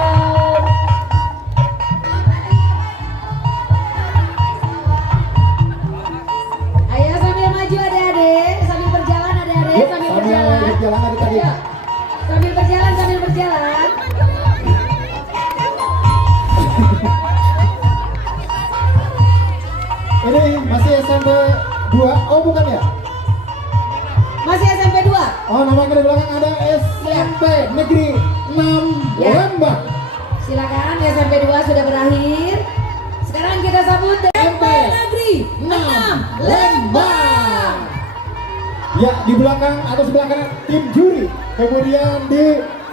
Ayo sambil maju adik-adik, sambil berjalan adik-adik, Yuk, sambil sambil berjalan. berjalan adik-adik. Ayo. Sambil berjalan, sambil berjalan. Ini masih SMP 2. Oh bukan ya? Masih SMP 2. Oh namanya di belakang ada SMP Negeri 6 Ya. Lembang. Silakan SMP 2 sudah berakhir. Sekarang kita sambut SMP Negeri 6 Lembang. Ya di belakang atau sebelah kanan tim juri. Kemudian di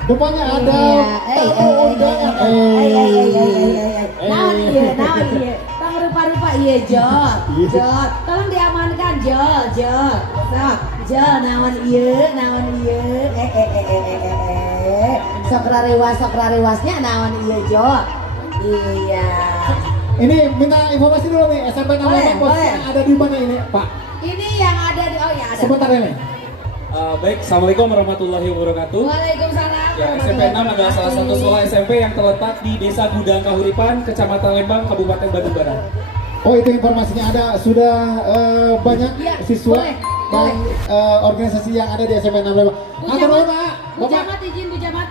depannya ada tamu undangan. Naon iya. Tong rupa-rupa iya Jol. Jol, tolong diamankan Jol. Sok, Jol naon iya. Sok rarewasnya naon iya Jol. Iya. Ini minta informasi dulu nih SMP 6 Boleh, Lembang posisinya boleh. ada di mana ini Pak? Ini yang ada di ya ada. Sebentar ini. Baik, Assalamualaikum warahmatullahi wabarakatuh. Waalaikumsalam. Ya, SMP 6 adalah salah satu sekolah SMP yang terletak di Desa Gudang Kahuripan, Kecamatan Lembang, Kabupaten Bandung Barat. Oh itu informasinya ada sudah banyak Iya, siswa boleh, dan organisasi yang ada di SMP 6 Lembang. Bu Atur dulu Pak. Camat, Bu Bapak. Camat izin Bu Camat.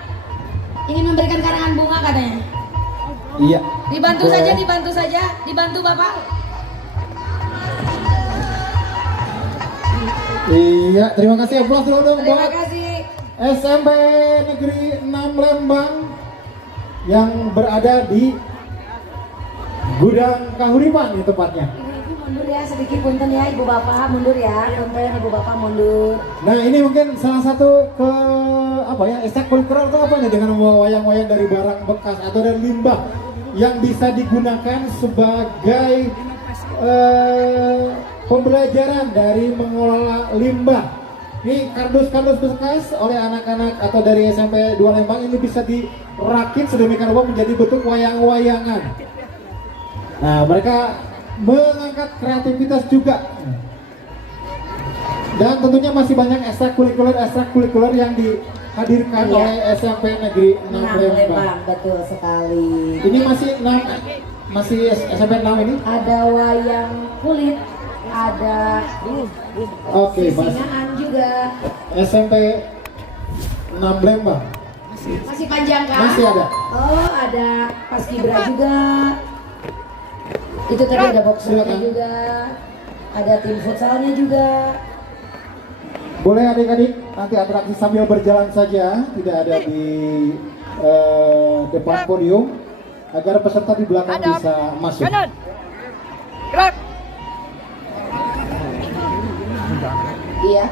Ingin memberikan karangan bunga katanya. Iya. Dibantu Boleh. saja, dibantu Bapak. Iya, terima kasih. Aplaus dulu dong Terima buat kasih. SMP Negeri 6 Lembang yang berada di Gudang Kahuripan ini tepatnya. Ibu mundur ya sedikit punten ya Ibu Bapak mundur ya. Punten Ibu Bapak mundur. Nah ini mungkin salah satu ke apa ya ekstrakurikuler atau apa nih dengan membawa wayang-wayang dari barang bekas atau dari limbah yang bisa digunakan sebagai pembelajaran dari mengelola limbah. Ini kardus-kardus bekas oleh anak-anak atau dari SMP 2 Lembang ini bisa dirakit sedemikian rupa menjadi bentuk wayang-wayangan. Nah mereka mengangkat kreativitas juga. Dan tentunya masih banyak ekstrakurikuler yang dihadirkan Iya. oleh SMP Negeri 6 Lembang. Lembang betul sekali. Ini masih SMP 6 ini? Ada wayang kulit, ada Oke, Mas. sisingaan juga. SMP 6 Lembang. Masih panjang kan? Masih ada. Oh, ada paskibra juga. Itu tadi ada boxernya Silakan. juga. Ada tim futsalnya juga. Boleh adik-adik nanti atraksi sambil berjalan saja, tidak ada di depan podium. agar peserta di belakang bisa masuk. Gerak. Iya.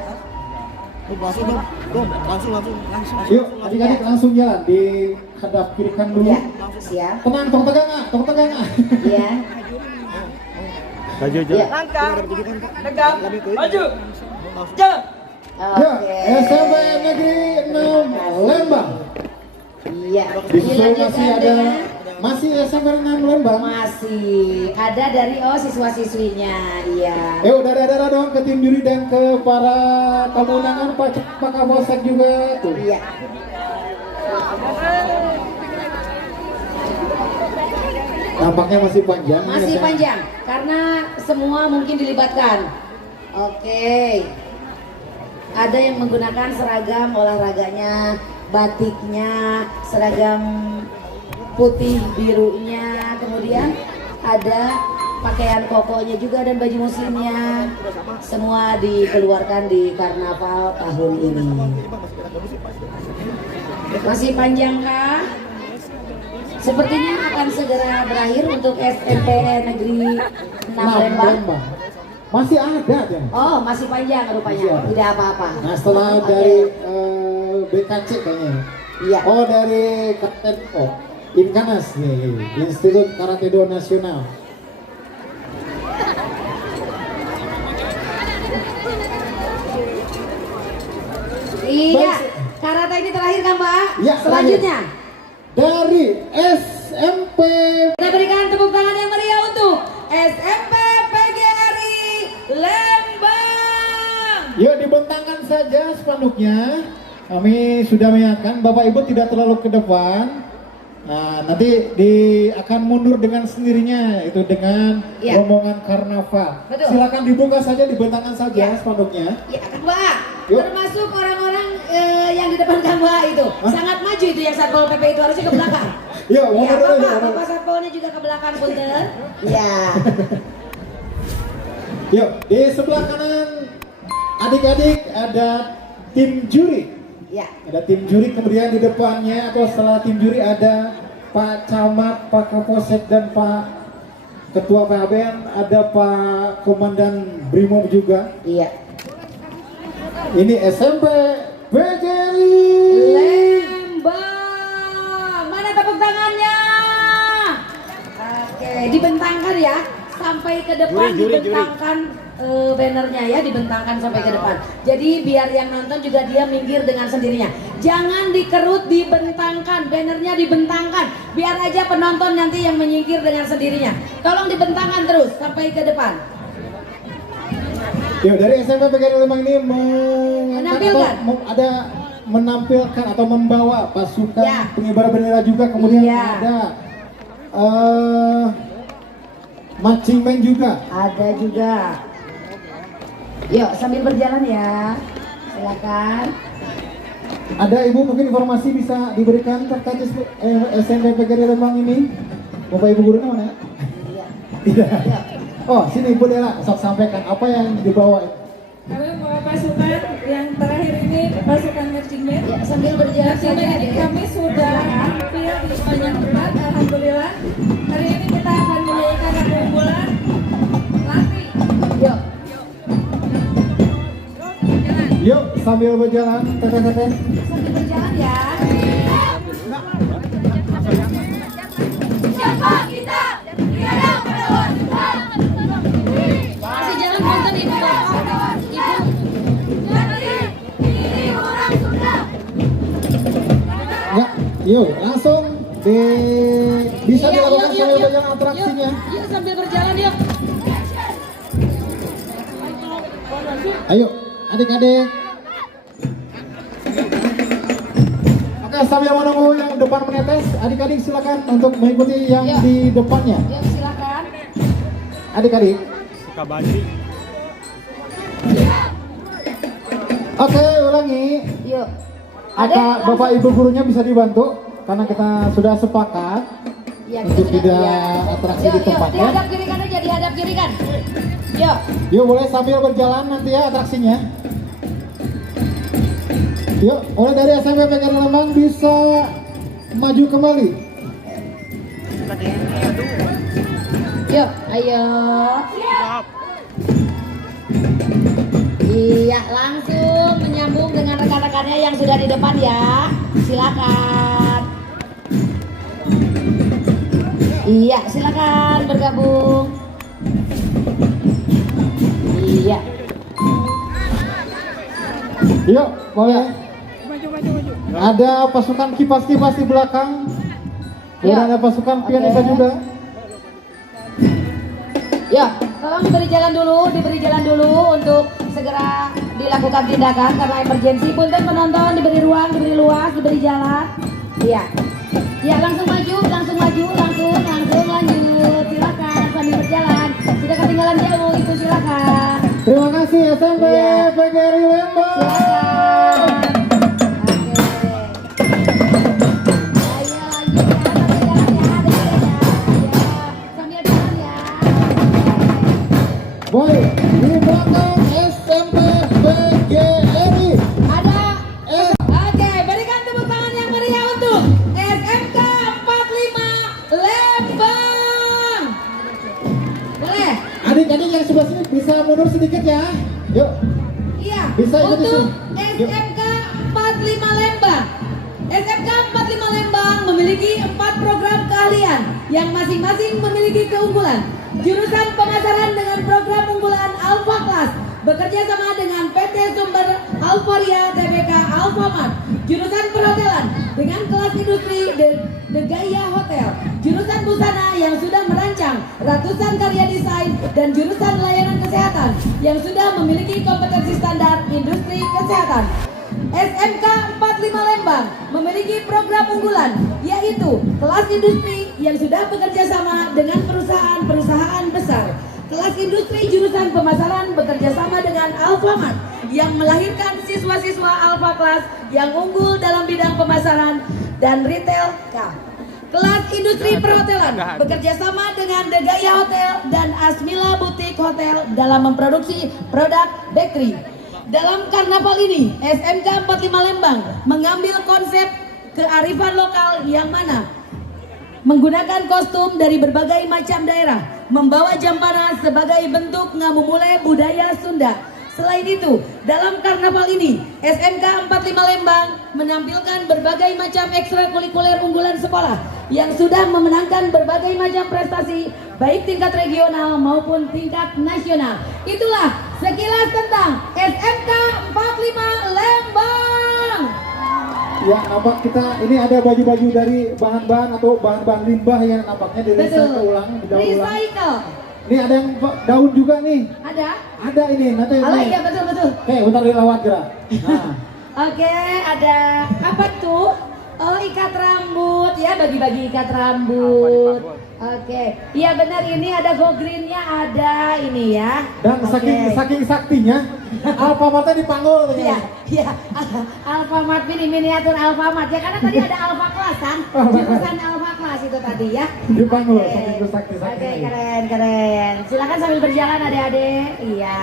Yuk, adik-adik langsung jalan di hadap kiri kan dulu. Ya, siap. Tenang, tong tegang nggak? Tong tegang nggak? Iya. Iya. Langkah. Tegap. Maju. Jalan. Ya, Oke. SMP Negeri 6 Lembang. Iya. Masih ada, masih SMP 6 Lembang. Masih ada dari siswa-siswinya. Iya. Darah-darah dong ke tim juri dan ke para tamu undangan, Pak Kapolsek juga tuh. Iya. Nampaknya masih panjang. Masih ya, panjang karena semua mungkin dilibatkan. Oke. Ada yang menggunakan seragam olahraganya, batiknya, seragam putih birunya, kemudian ada pakaian kokonya juga dan baju muslimnya. Semua dikeluarkan di karnaval tahun ini. Masih panjang kah? Sepertinya akan segera berakhir untuk SMP Negeri 6 Lembang. Masih ada kan? Oh, masih panjang rupanya. Tidak apa-apa. Nah, setelah Oke. dari BKC kayaknya. Iya. Oh, dari Kapten Inkanas nih, Institut Karate Do Nasional. Iya. Karate ini terakhir kan, Mbak? Ya, Selanjutnya Dari SMP. kita berikan tepuk tangan yang meriah untuk SMP PGRI Lembang. Yuk dibentangkan saja spanduknya. Kami sudah mengingatkan Bapak Ibu tidak terlalu ke depan. Nah, nanti akan mundur dengan sendirinya itu dengan Ya. rombongan karnaval. Betul. Silakan dibuka saja, dibentangkan saja Ya. spanduknya. Ya, Kang Mbak. Yuk. Termasuk orang-orang yang di depan Kang Mbak itu. Sangat maju itu yang Satpol PP itu harusnya ke belakang. Yuk, Ya, mundur dulu, Bapak, yuk. Bapak Satpolnya juga ke belakang, punten. Ya. Yuk, di sebelah kanan adik-adik ada tim juri. Ya. Ada tim juri, kemudian di depannya atau setelah tim juri ada Pak Camat, Pak Kapolsek dan Pak Ketua PHBN, ada Pak Komandan Brimob juga. Iya. Ini SMP PGRI Lembang. Mana tepuk tangannya? Oke, dibentangkan ya sampai ke depan, dibentangkan bannernya ya, dibentangkan sampai ke depan. Jadi biar yang nonton juga dia minggir dengan sendirinya. Jangan dikerut, dibentangkan, bannernya dibentangkan. Biar aja penonton nanti yang menyingkir dengan sendirinya. Tolong dibentangkan terus sampai ke depan. Yuk, dari SMP PGRI Lembang ini Menampilkan. ada menampilkan atau membawa pasukan Ya. pengibar bendera juga, kemudian Iya. ada marching band juga. Ada juga. Yuk sambil berjalan ya. Silakan. Ada Ibu mungkin informasi bisa diberikan terkait SMP PGRI Lembang ini? Bapak Ibu gurunya mana? Iya. Tidak. Yuk. Oh, sini Bu Dela, sok sampaikan apa yang dibawa. Kami membawa pasukan yang terakhir ini pasukan marching band. Ya, sambil berjalan Marching saja band ini deh. kami sudah hampir di banyak tempat, alhamdulillah. Hari ini kita akan menyanyikan lagu unggulan Lati. Yuk. Yuk, sambil berjalan, teteh-teteh. Sambil berjalan ya. Siapa kita? Tiada penawar kita. Masih jalan konten ibu bapak. Ibu. Ini orang Sunda. Enggak, yuk langsung bisa Iya, dilakukan yuk, sambil yuk, berjalan atraksinya. Yuk sambil berjalan yuk. Ayo, adik-adik. Oke, sambil menunggu yang depan menetes, adik-adik silakan untuk mengikuti yang Yuk. di depannya. Yuk silakan. Adik-adik. Oke, ulangi. Yuk. Apa Bapak Ibu gurunya bisa dibantu karena kita sudah sepakat Ya, untuk kita tidak ya. atraksi Yuk, di tempatnya. dihadap kiri kan aja, dihadap kiri kan. Yuk. Yuk boleh sambil berjalan nanti ya atraksinya. Yuk, mulai dari SMP PGRI Lembang bisa maju kembali. Yuk, ayo. Iya, langsung menyambung dengan rekan-rekannya yang sudah di depan ya. Silakan. Iya, silakan bergabung. Iya. Yuk, boleh. Ada pasukan kipas-kipas di belakang. Dan Ya. ada pasukan pianista Oke. juga. Ya, tolong diberi jalan dulu untuk segera dilakukan tindakan karena emergensi. Punten penonton diberi ruang, diberi luas, diberi jalan. Iya. Ya, langsung maju, langsung lanjut. Silakan sambil berjalan. Sudah ketinggalan jauh itu silakan. Terima kasih SMP Iya. PGRI Lembang. Silakan. Oke. Ayo lanjut ya, sambil jalan ya, sambil jalan ya. Boy, di belakang SMP PGRI. Ada. Oke, berikan tepuk tangan yang meriah untuk SMK 45 Lembang. Boleh? Adik-adik yang sebelah sini bisa mundur sedikit ya. Yuk. Iya. Bisa ikut di untuk sini. Yuk. SMK 45 Lembang. SMK 45 Lembang memiliki 4 program keahlian yang masing-masing memiliki keunggulan. Jurusan pemasaran dengan program unggulan Alpha Class bekerja sama dengan PT Sumber Alvaria Tbk Alfamart. Jurusan perhotelan dengan kelas industri The Gaya Hotel. Jurusan busana yang sudah merancang ratusan karya desain dan jurusan layanan kesehatan yang sudah memiliki kompetensi standar industri kesehatan. SMK 45 Lembang memiliki program unggulan yaitu kelas industri yang sudah bekerja sama dengan perusahaan-perusahaan besar. Kelas industri jurusan pemasaran bekerja sama dengan Alfamart yang melahirkan siswa-siswa Alpha Class yang unggul dalam bidang pemasaran dan retail K. Kelas industri perhotelan bekerja sama dengan The Gaya Hotel dan Asmila Boutique Hotel dalam memproduksi produk bakery. Dalam karnaval ini, SMK 45 Lembang mengambil konsep kearifan lokal yang mana menggunakan kostum dari berbagai macam daerah, membawa jampana sebagai bentuk ngamumule budaya Sunda. Selain itu, dalam karnaval ini, SMK 45 Lembang menampilkan berbagai macam ekstrakurikuler unggulan sekolah yang sudah memenangkan berbagai macam prestasi, baik tingkat regional maupun tingkat nasional. Itulah sekilas tentang SMK 45 Lembang. Ya, nampak kita ini ada baju-baju dari bahan-bahan atau bahan-bahan limbah yang nampaknya direcycle ulang, didaur ulang. Recycle. Ini ada yang daun juga nih. Ada? Ada ini, nanti Oh ini. iya betul. Oke, bentar dilawat gerak. Nah, Oke, ada apa tuh? Oh, ikat rambut ya, bagi-bagi ikat rambut. Oke, iya benar, ini ada go greennya, ada ini ya. dan Oke. saking saktinya, Alfamartnya dipanggul. Iya, iya. Alfamart miniatur Alfamart ya, karena tadi ada Alpha Class kan, jurusan Alpha Class itu tadi ya. Dipanggul, Oke. saking sakti-saktinya. Oke, keren. Silakan sambil berjalan adik-adik. Iya.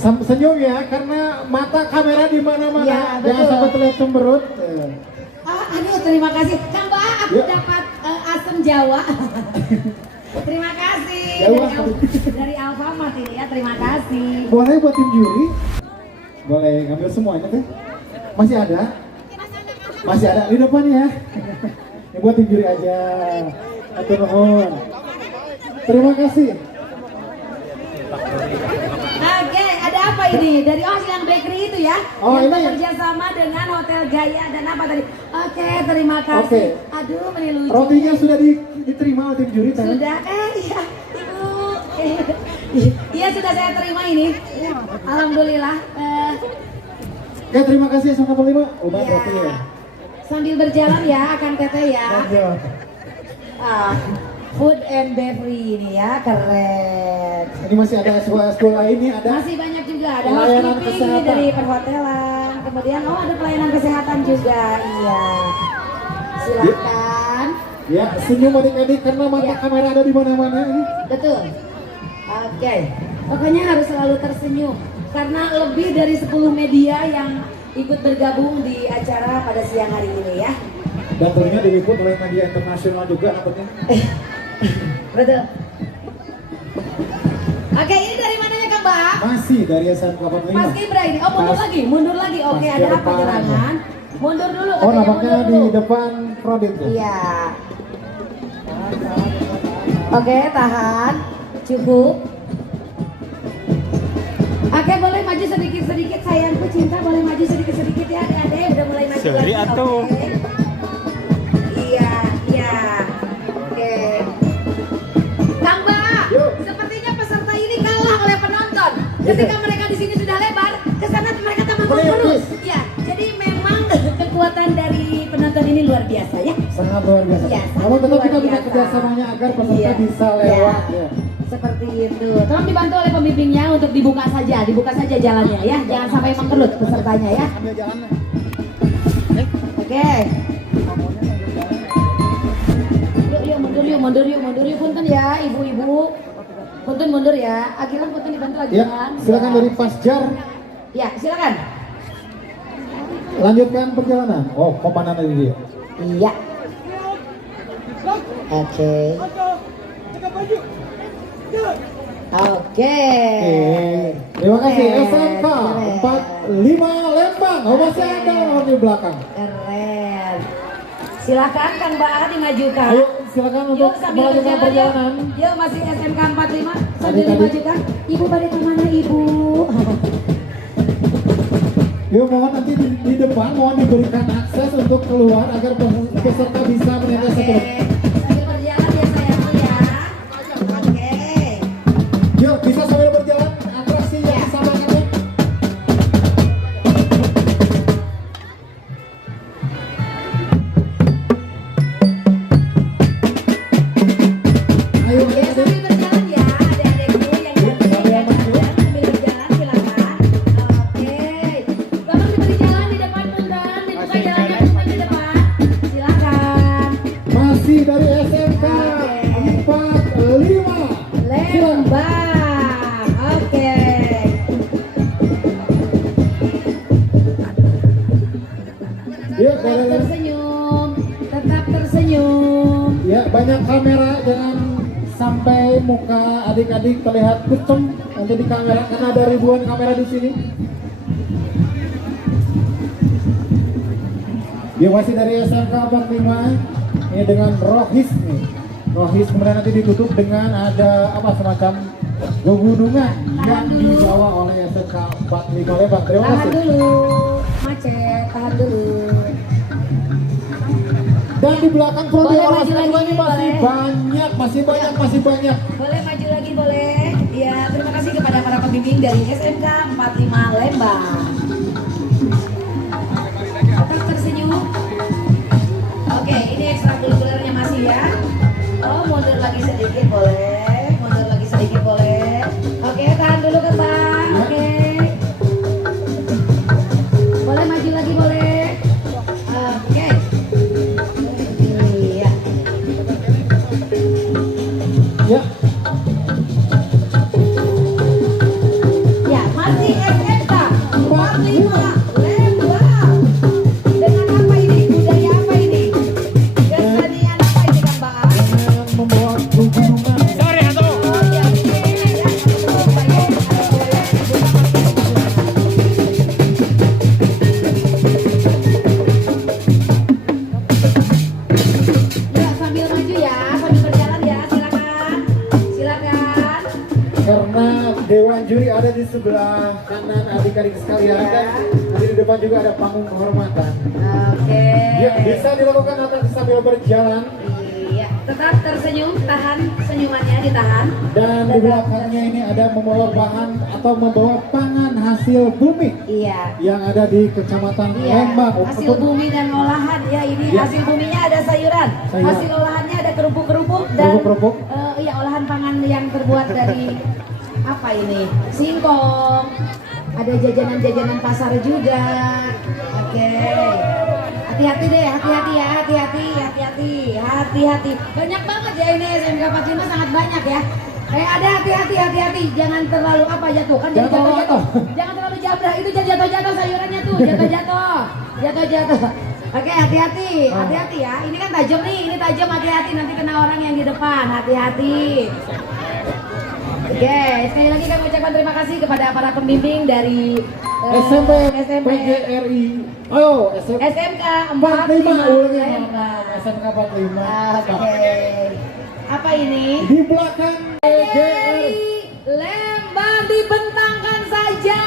Senyum ya, karena mata kamera di mana-mana. Iya, Jangan betul. sampai terlihat cemberut. Aduh, terima kasih. Kang Ba, aku Yuk. dapat asam Jawa. Terima kasih Jawa. dari Alfamart ini ya, terima kasih. Boleh buat tim juri? Boleh ngambil semuanya teh? Masih ada? Masih ada di depan ya. Ini buat tim juri aja. Atur nuhun. Terima kasih. Oke, ada apa ini? Dari Silang Bakery itu ya? Oh, yang ini. bekerja sama dengan Hotel Gaya dan apa tadi? Oke, terima kasih. Oke. Aduh, ini lucu. Rotinya sudah diterima oleh tim juri teh? Sudah, iya, Ibu. Iya, sudah saya terima ini. Alhamdulillah. Oke, terima kasih sama 45. Udah Ya. roti ya. Sambil berjalan ya, Kang Teteh ya. Lanjut. Food and beverage ini ya, keren. Ini masih ada sekolah lainnya ada. Masih banyak juga, ada Pelayanan housekeeping ini kesehatan. dari perhotelan. Kemudian ada pelayanan kesehatan juga, iya. Silakan. Ya, senyum adik-adik karena mata Ya. kamera ada di mana-mana ini. Betul. Oke. Pokoknya harus selalu tersenyum karena lebih dari 10 media yang ikut bergabung di acara pada siang hari ini ya. Dan tentunya diliput oleh media internasional juga nampaknya. Betul. Oke, ini dari mananya Kang Bang? Masih dari SMK 45. Mas Kibra ini. Oh, mundur Mas- lagi, mundur lagi. Oke, Mas ada apa Kibra. gerangan? Mundur dulu, Oh, katanya nampaknya mundur di dulu. depan Prodit ya? Iya. Oke, tahan. Cukup. Oke, boleh maju sedikit-sedikit sayangku cinta, boleh maju sedikit-sedikit ya adik-adik, udah mulai maju lagi. Oke. Iya, iya. Oke. Kang Ba, Yuk. sepertinya peserta ini kalah oleh penonton. Ketika mereka di sini sudah lebar, ke sana mereka tambah lurus. Iya, jadi memang kekuatan dari penonton ini luar biasa ya. Sangat luar biasa. Iya, Kalau sangat tetap kita luar minta biasa. kerjasamanya agar peserta Iya. bisa lewat ya. Seperti itu. Tolong dibantu oleh pembimbingnya untuk dibuka saja jalannya ya. Jangan sampai mengkerut pesertanya ya. Ambil jalannya. Oke. Yuk, mundur yuk, punten ya, ibu-ibu. Punten mundur ya. Agilan punten dibantu Ya, Agilan. silakan dari Pasjar Ya, silakan. lanjutkan perjalanan. Oh, komandan tadi dia. Iya. Oke. Oke. Terima kasih Keren, SMK keren. 45 Lembang. Oh, masih ada orang di belakang. Keren. Silakan Kang Ba dimajukan. Ayo, silakan untuk Yuk sambil melanjutkan berjalan perjalanan. yuk. Masih SMK 45 sambil Adik-adik. dimajukan. Ibu pada kemana ibu? Yuk, mohon nanti di depan mohon diberikan akses untuk keluar agar peserta bisa melintas Oke. sebelum. Sambil berjalan ya sayangku ya. Oke. Yuk, bisa sambil berjalan atraksi yang Ya. disamakan ya. Ayo, Oke, adik-adik. sambil berjalan ya adik-adikku yang cantik sambil berjalan silakan. Oke. Bapak diberi jalan di depan punten, dibuka jalannya punten di depan. Silakan. Masih dari SMK 45. Lembang. Oke. Yuk, Tetap dari tersenyum. Tetap tersenyum. ya, banyak kamera, jangan sampai muka adik-adik terlihat kusem nanti di kamera karena ada ribuan kamera di sini. Dia masih dari SMK 45 ini dengan Rohis nih. Rohis kemudian nanti ditutup dengan ada apa semacam pegunungan yang dibawa oleh SMK 45 Lembang. Terima Tahan kasih. dulu. Macet, tahan dulu. Dan di belakang Prodi Boleh Ormas maju lagi, kedua ini masih boleh. banyak, masih banyak. Boleh maju lagi boleh. Ya, terima kasih kepada para pembimbing dari SMK 45 Lembang. Tetap tersenyum. Oke, ini ekstrakurikulernya masih ya. Oh, mundur lagi sedikit boleh. Mundur lagi sedikit boleh. Oke, tahan dulu Kembang. Oke. Boleh maju lagi boleh. Oke. Iya. Ya, Ya, masih SMK 45 Lembang. Dengan apa ini? Budaya apa ini? Kesenian apa ini Kang Bang? dengan membawa pegunungan. Oh, ya, ya. Ya, sambil maju ya, sambil berjalan ya, silakan. Silakan. Karena Dewan Juri ada di sebelah kanan adik-adik sekalian dan nanti di depan juga ada panggung kehormatan. Oke. Ya, bisa dilakukan atraksi sambil berjalan Iya, tetap tersenyum, tahan senyumannya ditahan. dan di belakangnya ini ada membawa bahan atau membawa pangan hasil bumi Iya. yang ada di Kecamatan Iya, Lembang. hasil bumi dan olahan ya ini Iya. hasil buminya ada sayuran, Sayuran. hasil olahannya ada kerupuk-kerupuk dan Kerupuk-kerupuk. iya olahan pangan yang terbuat dari apa ini singkong, ada jajanan-jajanan pasar juga. Oke, hati-hati deh, hati-hati ya, hati-hati. Banyak banget ya ini SMK 45 sangat banyak ya. Ada hati-hati, jangan terlalu apa jatuh kan jadi Jangan terlalu jatuh. Jangan terlalu jabrak itu jangan jatuh sayurannya tuh jatuh. Jatuh. Oke, hati-hati ya. Ini kan tajam nih, ini tajam, hati-hati nanti kena orang yang di depan, hati-hati. Oke, sekali lagi kami ucapkan terima kasih kepada para pembimbing dari SMP SMP PGRI. Oh, SMK 45 ulangi. Lembang. SMK 45. Oke. Apa ini? Di belakang PGRI Lembang, dibentangkan saja.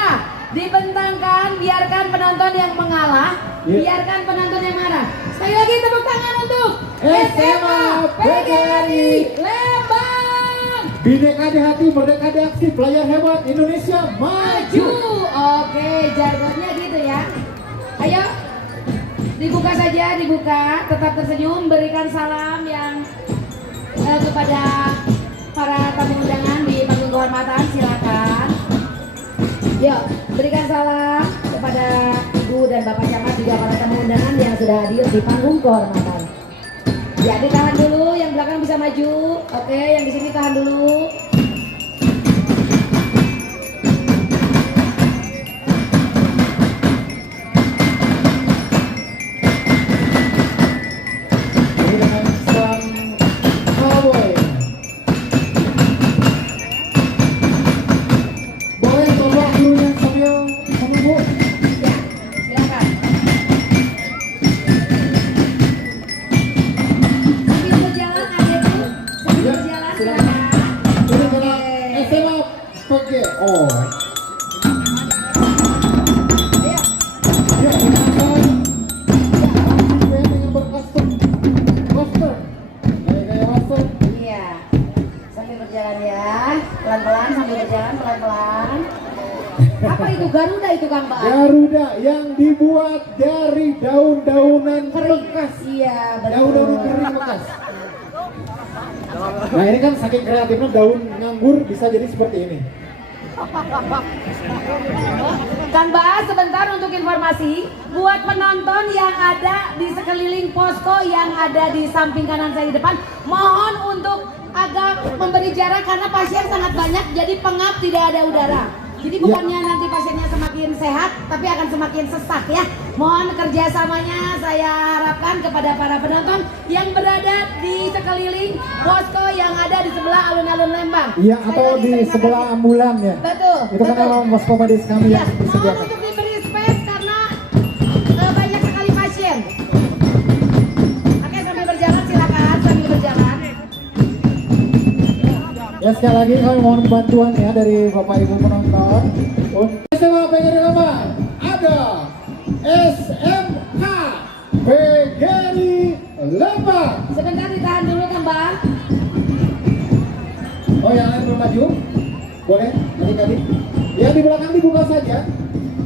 Dibentangkan, biarkan penonton yang mengalah, biarkan penonton yang marah. Sekali lagi tepuk tangan untuk SMA PGRI Lembang. Bineka di hati, merdeka di aksi, pelajar hebat Indonesia maju. Oke, jargonnya gitu ya. Ayo, dibuka saja, dibuka. Tetap tersenyum, berikan salam yang kepada para tamu undangan di panggung kehormatan. Silakan. Yuk, berikan salam kepada Ibu dan Bapak Camat, juga para tamu undangan yang sudah hadir di panggung kehormatan. Ya, ditahan dulu, yang belakang bisa maju. Oke, yang di sini tahan dulu. Ini dengan sang cowboy. Boleh tolong gurunya sambil menunggu. Ya, silakan. Sambil berjalan, adekku. Sambil berjalan, silakan. Ini dengan SMA PG. Oh. Ayo. Ya, dengan sang dengan berkostum master. Kayak master. Iya. Sambil berjalan ya. Pelan-pelan, sambil berjalan pelan-pelan. Apa itu Garuda itu Kang Mbak? Garuda yang dibuat dari daun-daunan Kering. bekas. Iya, betul. Daun-daun kering bekas. Nah ini kan saking kreatifnya daun nganggur bisa jadi seperti ini. Kang Mbak, sebentar untuk informasi buat penonton yang ada di sekeliling posko yang ada di samping kanan saya di depan, mohon untuk agak memberi jarak karena pasien sangat banyak, jadi pengap, tidak ada udara. Jadi bukannya nanti pasiennya semakin sehat, tapi akan semakin sesak ya. Mohon kerjasamanya saya harapkan kepada para penonton yang berada di sekeliling posko yang ada di sebelah alun-alun Lembang. Iya, Sekali atau lagi di terima sebelah kasih. ambulan ya. Betul. Itu kan betul. memang posko medis kami Ya, yang mohon disediakan. untuk diberi space karena banyak sekali pasien. Oke, sambil berjalan silakan, sambil berjalan. Ya sekali lagi kami mohon bantuan ya dari Bapak Ibu penonton. Untuk SMA PGRI Lembang ada SMK PGRI Lembang. Sebentar ditahan dulu kan Bang. Oh yang lain belum maju? Boleh? Adik-adik. Ya di belakang dibuka saja.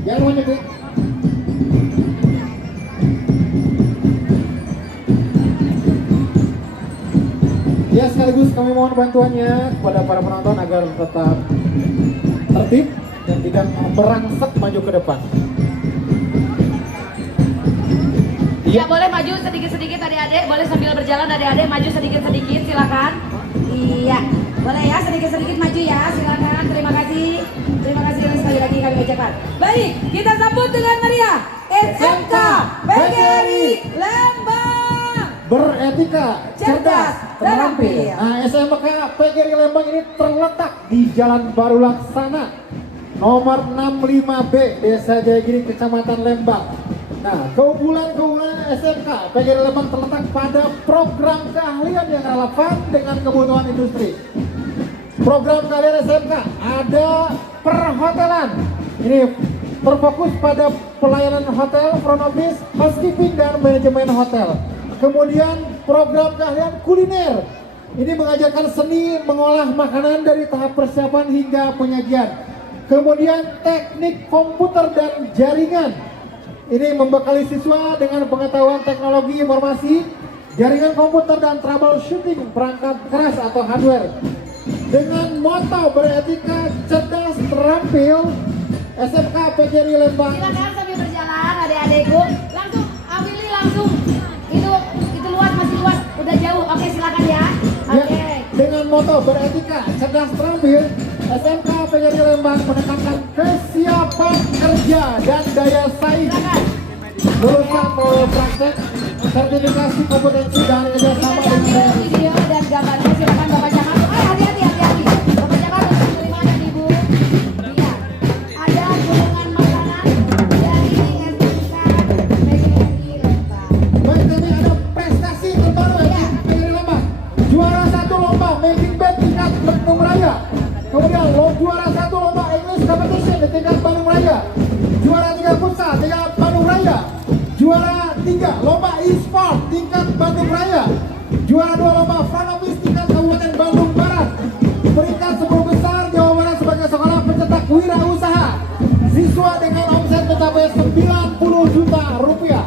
Jangan mau nyekik. Ya sekaligus kami mohon bantuannya kepada para penonton agar tetap tertib dan tidak merangsek maju ke depan. Ya boleh maju sedikit-sedikit adik-adik, boleh sambil berjalan adik-adik maju sedikit-sedikit silakan. Iya, boleh ya sedikit-sedikit maju ya silakan. Terima kasih sekali lagi kami ucapkan. Baik, kita sambut dengan meriah SMK PGRI Lembang. Beretika, cerdas, terampil. Nah, SMK PGRI Lembang ini terletak di Jalan Baru Laksana, nomor 65B, Desa Jayagiri, Kecamatan Lembang. Nah, keunggulan SMK PGRI Lembang terletak pada program keahlian yang relevan dengan kebutuhan industri. Program keahlian SMK ada perhotelan. Ini berfokus pada pelayanan hotel, front office, housekeeping, dan manajemen hotel. Kemudian program keahlian kuliner. Ini mengajarkan seni mengolah makanan dari tahap persiapan hingga penyajian. Kemudian teknik komputer dan jaringan. Ini membekali siswa dengan pengetahuan teknologi informasi, jaringan komputer dan troubleshooting perangkat keras atau hardware. Dengan moto beretika, cerdas, terampil, SMK PGRI Lembang. Silakan sambil berjalan adik-adikku. Langsung, Awili langsung. Itu luas, masih luas, udah jauh. Oke silakan ya. Ya, Oke. dengan moto beretika, cerdas, terampil, SMK PGRI Lembang menekankan kesiapan kerja dan daya saing. Silakan. lulusan mau praktek sertifikasi kompetensi dan kerjasama Kita dengan ambil video dan gambarnya silakan Bapak Camat. Hati-hati. Bapak Camat untuk menerimanya nih Bu. Iya. Ada gulungan makanan dari SMK PGRI Lembang. Baik, tapi ada prestasi terbaru ya PGRI Lembang. Juara 1 lomba making band tingkat Bandung Raya. Kemudian juara 1 lomba English competition di tingkat Bandung Raya. Juara 3 futsal tingkat Bandung Raya. Juara 3 lomba e-sport tingkat Bandung Raya. Juara 2 lomba front office tingkat Kabupaten Bandung Barat. Peringkat 10 besar Jawa Barat sebagai sekolah pencetak wirausaha. Siswa dengan omset mencapai 90 juta rupiah.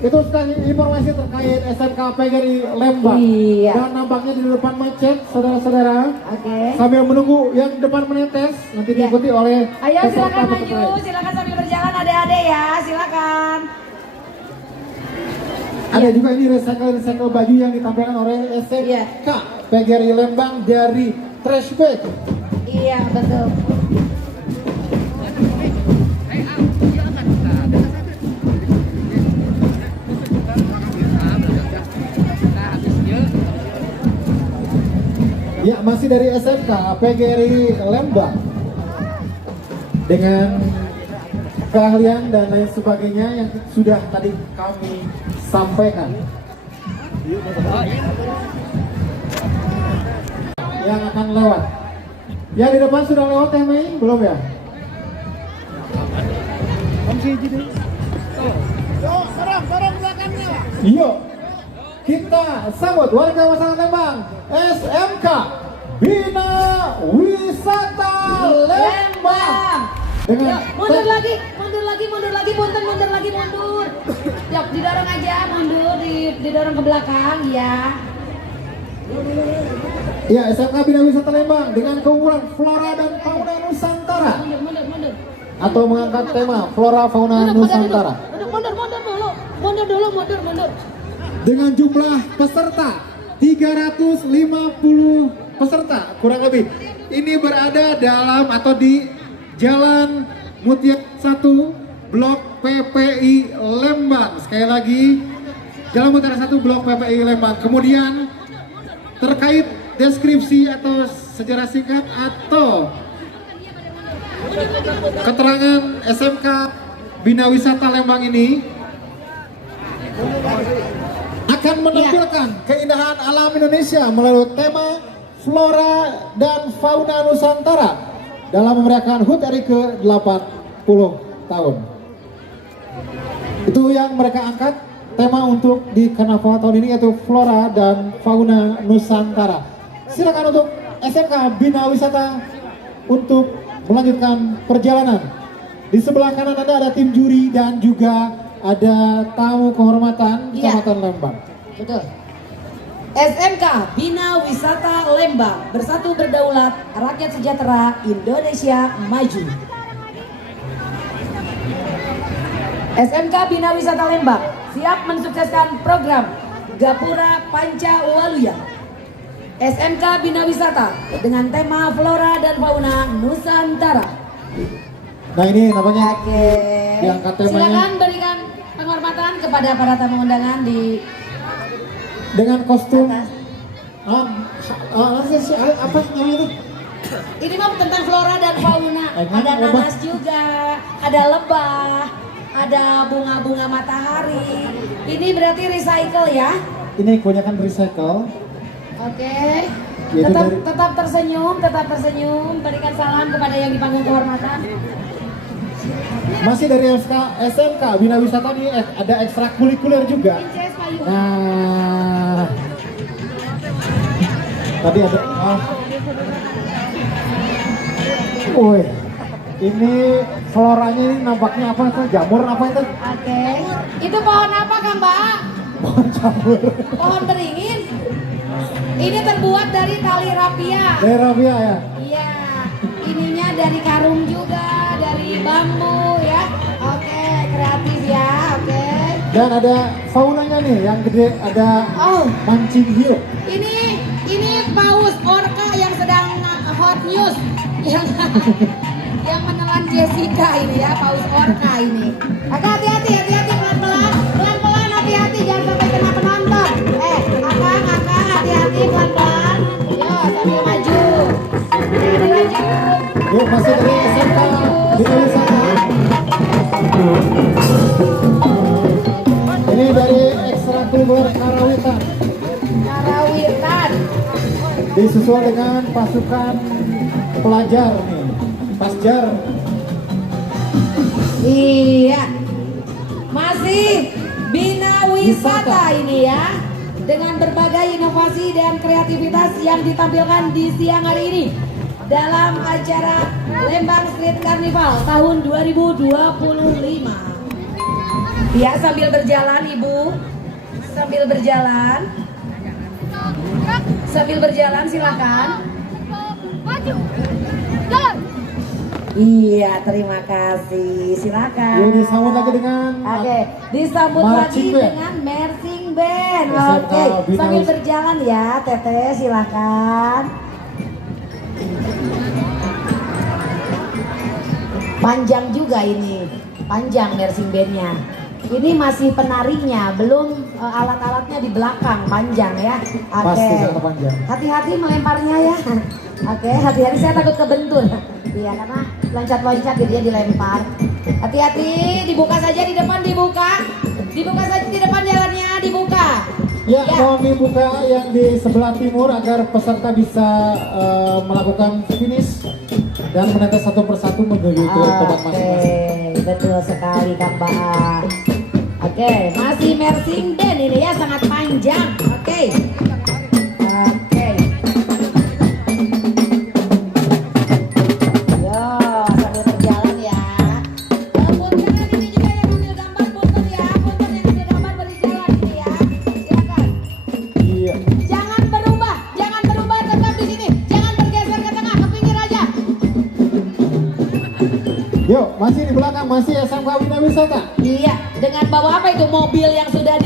Itu sekali informasi terkait SMK PGRI Lembang. Iya. Dan nampaknya di depan macet, saudara-saudara. Oke. Sambil menunggu yang depan menetes, nanti diikuti oleh Ayo peserta silakan maju, peserta. silakan sambil berjalan adik-adik ya, silakan. Ada juga ini recycle baju yang ditampilkan oleh SMK PGRI Lembang dari trash bag. Iya betul. Ya, masih dari SMK PGRI Lembang dengan keahlian dan lain sebagainya yang sudah tadi kami sampaikan. Yang akan lewat. Yang di depan sudah lewat Teh Mei? Belum ya? Yuk, kita sambut warga masyarakat Lembang, SMK Bina Wisata Lembang. Dengan Mundur lagi, punten, mundur lagi. Yuk, didorong aja, mundur, didorong ke belakang, ya. Ya, SMK Bina Wisata Lembang dengan keunggulan flora dan fauna Nusantara Mundur. atau mengangkat tema flora fauna Nusantara Mundur dulu. dengan jumlah peserta 350 peserta kurang lebih. Ini berada dalam atau di Jalan Mutiara 1 Blok PPI Lembang. Sekali lagi, Jalan Mutiara 1 Blok PPI Lembang. Kemudian terkait deskripsi atau sejarah singkat atau keterangan SMK Bina Wisata Lembang ini akan menampilkan keindahan alam Indonesia melalui tema flora dan fauna Nusantara dalam memeriahkan HUT RI ke-80 tahun. Itu yang mereka angkat tema untuk di Karnaval tahun ini, yaitu flora dan fauna Nusantara. Silakan untuk SMK Bina Wisata untuk melanjutkan perjalanan. Di sebelah kanan Anda ada tim juri dan juga ada tamu kehormatan Kecamatan Lembang. Betul. SMK Bina Wisata Lembang, bersatu berdaulat, rakyat sejahtera, Indonesia maju. SMK Bina Wisata Lembang siap mensukseskan program Gapura Panca Waluya. SMK Bina Wisata dengan tema flora dan fauna Nusantara. Nah, ini namanya Oke. diangkat temanya. Silakan berikan penghormatan kepada para tamu undangan di dengan kostum atas. apa namanya itu? Ini mah tentang flora dan fauna. Ada nanas juga, ada lebah, ada bunga-bunga matahari. Ini berarti recycle ya? Ini kebanyakan recycle. Oke. Yaitu Tetap tersenyum, berikan salam kepada yang dipanggil kehormatan. Masih dari SMK Bina Wisata ini ada ekstrakurikuler juga. Princess Payung. Nah, tadi ada. Woi, ini floranya ini nampaknya apa tuh? Jamur apa itu? Oke. Itu pohon apa Kang Mbak? Pohon jamur. Pohon beringin. Ini terbuat dari tali rapia. Derabia ya. Iya. Ininya dari karung juga, dari bambu ya. Oke, kreatif ya. Oke. Dan ada faunanya nih yang gede, ada mancing hiu. Ini paus orca yang sedang hot news yang menelan Jessica ini ya, paus orca ini. Oke, hati-hati pelan-pelan. hati-hati pelan-pelan. Yo, sambil maju. Maju. Yuk, masih dari SMK Bina Wisata. Ini dari ekstrakurikuler karawitan. Karawitan. Disusul dengan pasukan pelajar nih, Pasjar. Iya. Masih Bina Wisata ini ya. Dengan berbagai inovasi dan kreativitas yang ditampilkan di siang hari ini dalam acara Lembang Street Carnival tahun 2025. Ya, sambil berjalan Ibu. Sambil berjalan. Sambil berjalan silakan. Maju. Jalan. Iya, terima kasih. Silakan. Yuk, disambut lagi dengan Oke, disambut Marching lagi Band. dengan Marching Band. SMK Oke, Bina sambil Wisata. berjalan ya, Teteh silakan. Panjang juga ini, panjang Marching Band-nya. Ini masih penarinya, belum alat-alatnya di belakang, panjang ya. Oke. Pasti sangat panjang. Hati-hati melemparnya ya. Oke, hati-hati, saya takut kebentur. Iya, karena loncat-loncat jadi dia dilempar. Hati-hati, dibuka saja di depan, dibuka. Dibuka saja di depan jalannya, dibuka. Ya, mohon dibuka yang di sebelah timur agar peserta bisa melakukan finish dan menetes satu persatu menuju ke tempat masing-masing. Oke, betul sekali Kang Baa. Oke, masih Marching Band ini ya, sangat panjang. Oke. Oke. Yo, sambil berjalan ya. Punten ini juga yang ambil gambar, punten ya. Punten yang ambil gambar berjalan ini ya. Silakan. Iya. Jangan berubah, tetap di sini. Jangan bergeser ke tengah, ke pinggir aja. Yuk, masih di belakang, masih SMK Bina Wisata. Iya, dengan bawa apa itu mobil yang sudah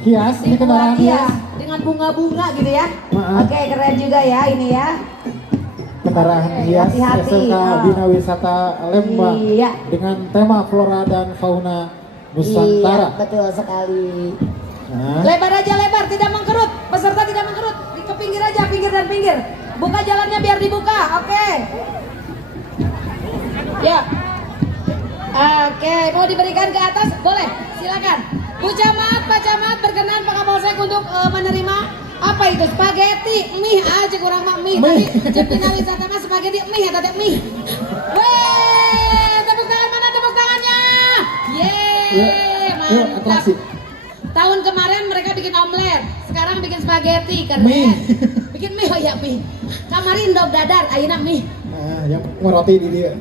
Hias, ini kendaraan iya, hias. dengan bunga-bunga gitu ya. Maaf. Oke, keren juga ya ini ya. Kendaraan Oke, hias hati-hati. SMK Oh. Bina Wisata Lembang Iya. dengan tema flora dan fauna Nusantara. Iya, betul sekali. Nah, Lebar aja lebar, tidak mengkerut. Peserta tidak mengkerut. Ke pinggir aja, pinggir dan pinggir. Buka jalannya biar dibuka. Oke. Ya. Oke, mau diberikan ke atas? Boleh, silakan. Bu Camat, Pak Camat, berkenan Pak Kapolsek untuk menerima apa itu? Spaghetti, mie aja kurang mak mie. Tadi Bina Wisata mah spaghetti mie ya tadi mie. Weh, tepuk tangan mana tepuk tangannya? Yeay, yuk, mantap. atraksi. Tahun kemarin mereka bikin omelet, sekarang bikin spaghetti, keren. Mie. Bikin mie, oh ya mie. Kamarin dog dadar, ayeuna mie. Nah, yang ngeroti di dia.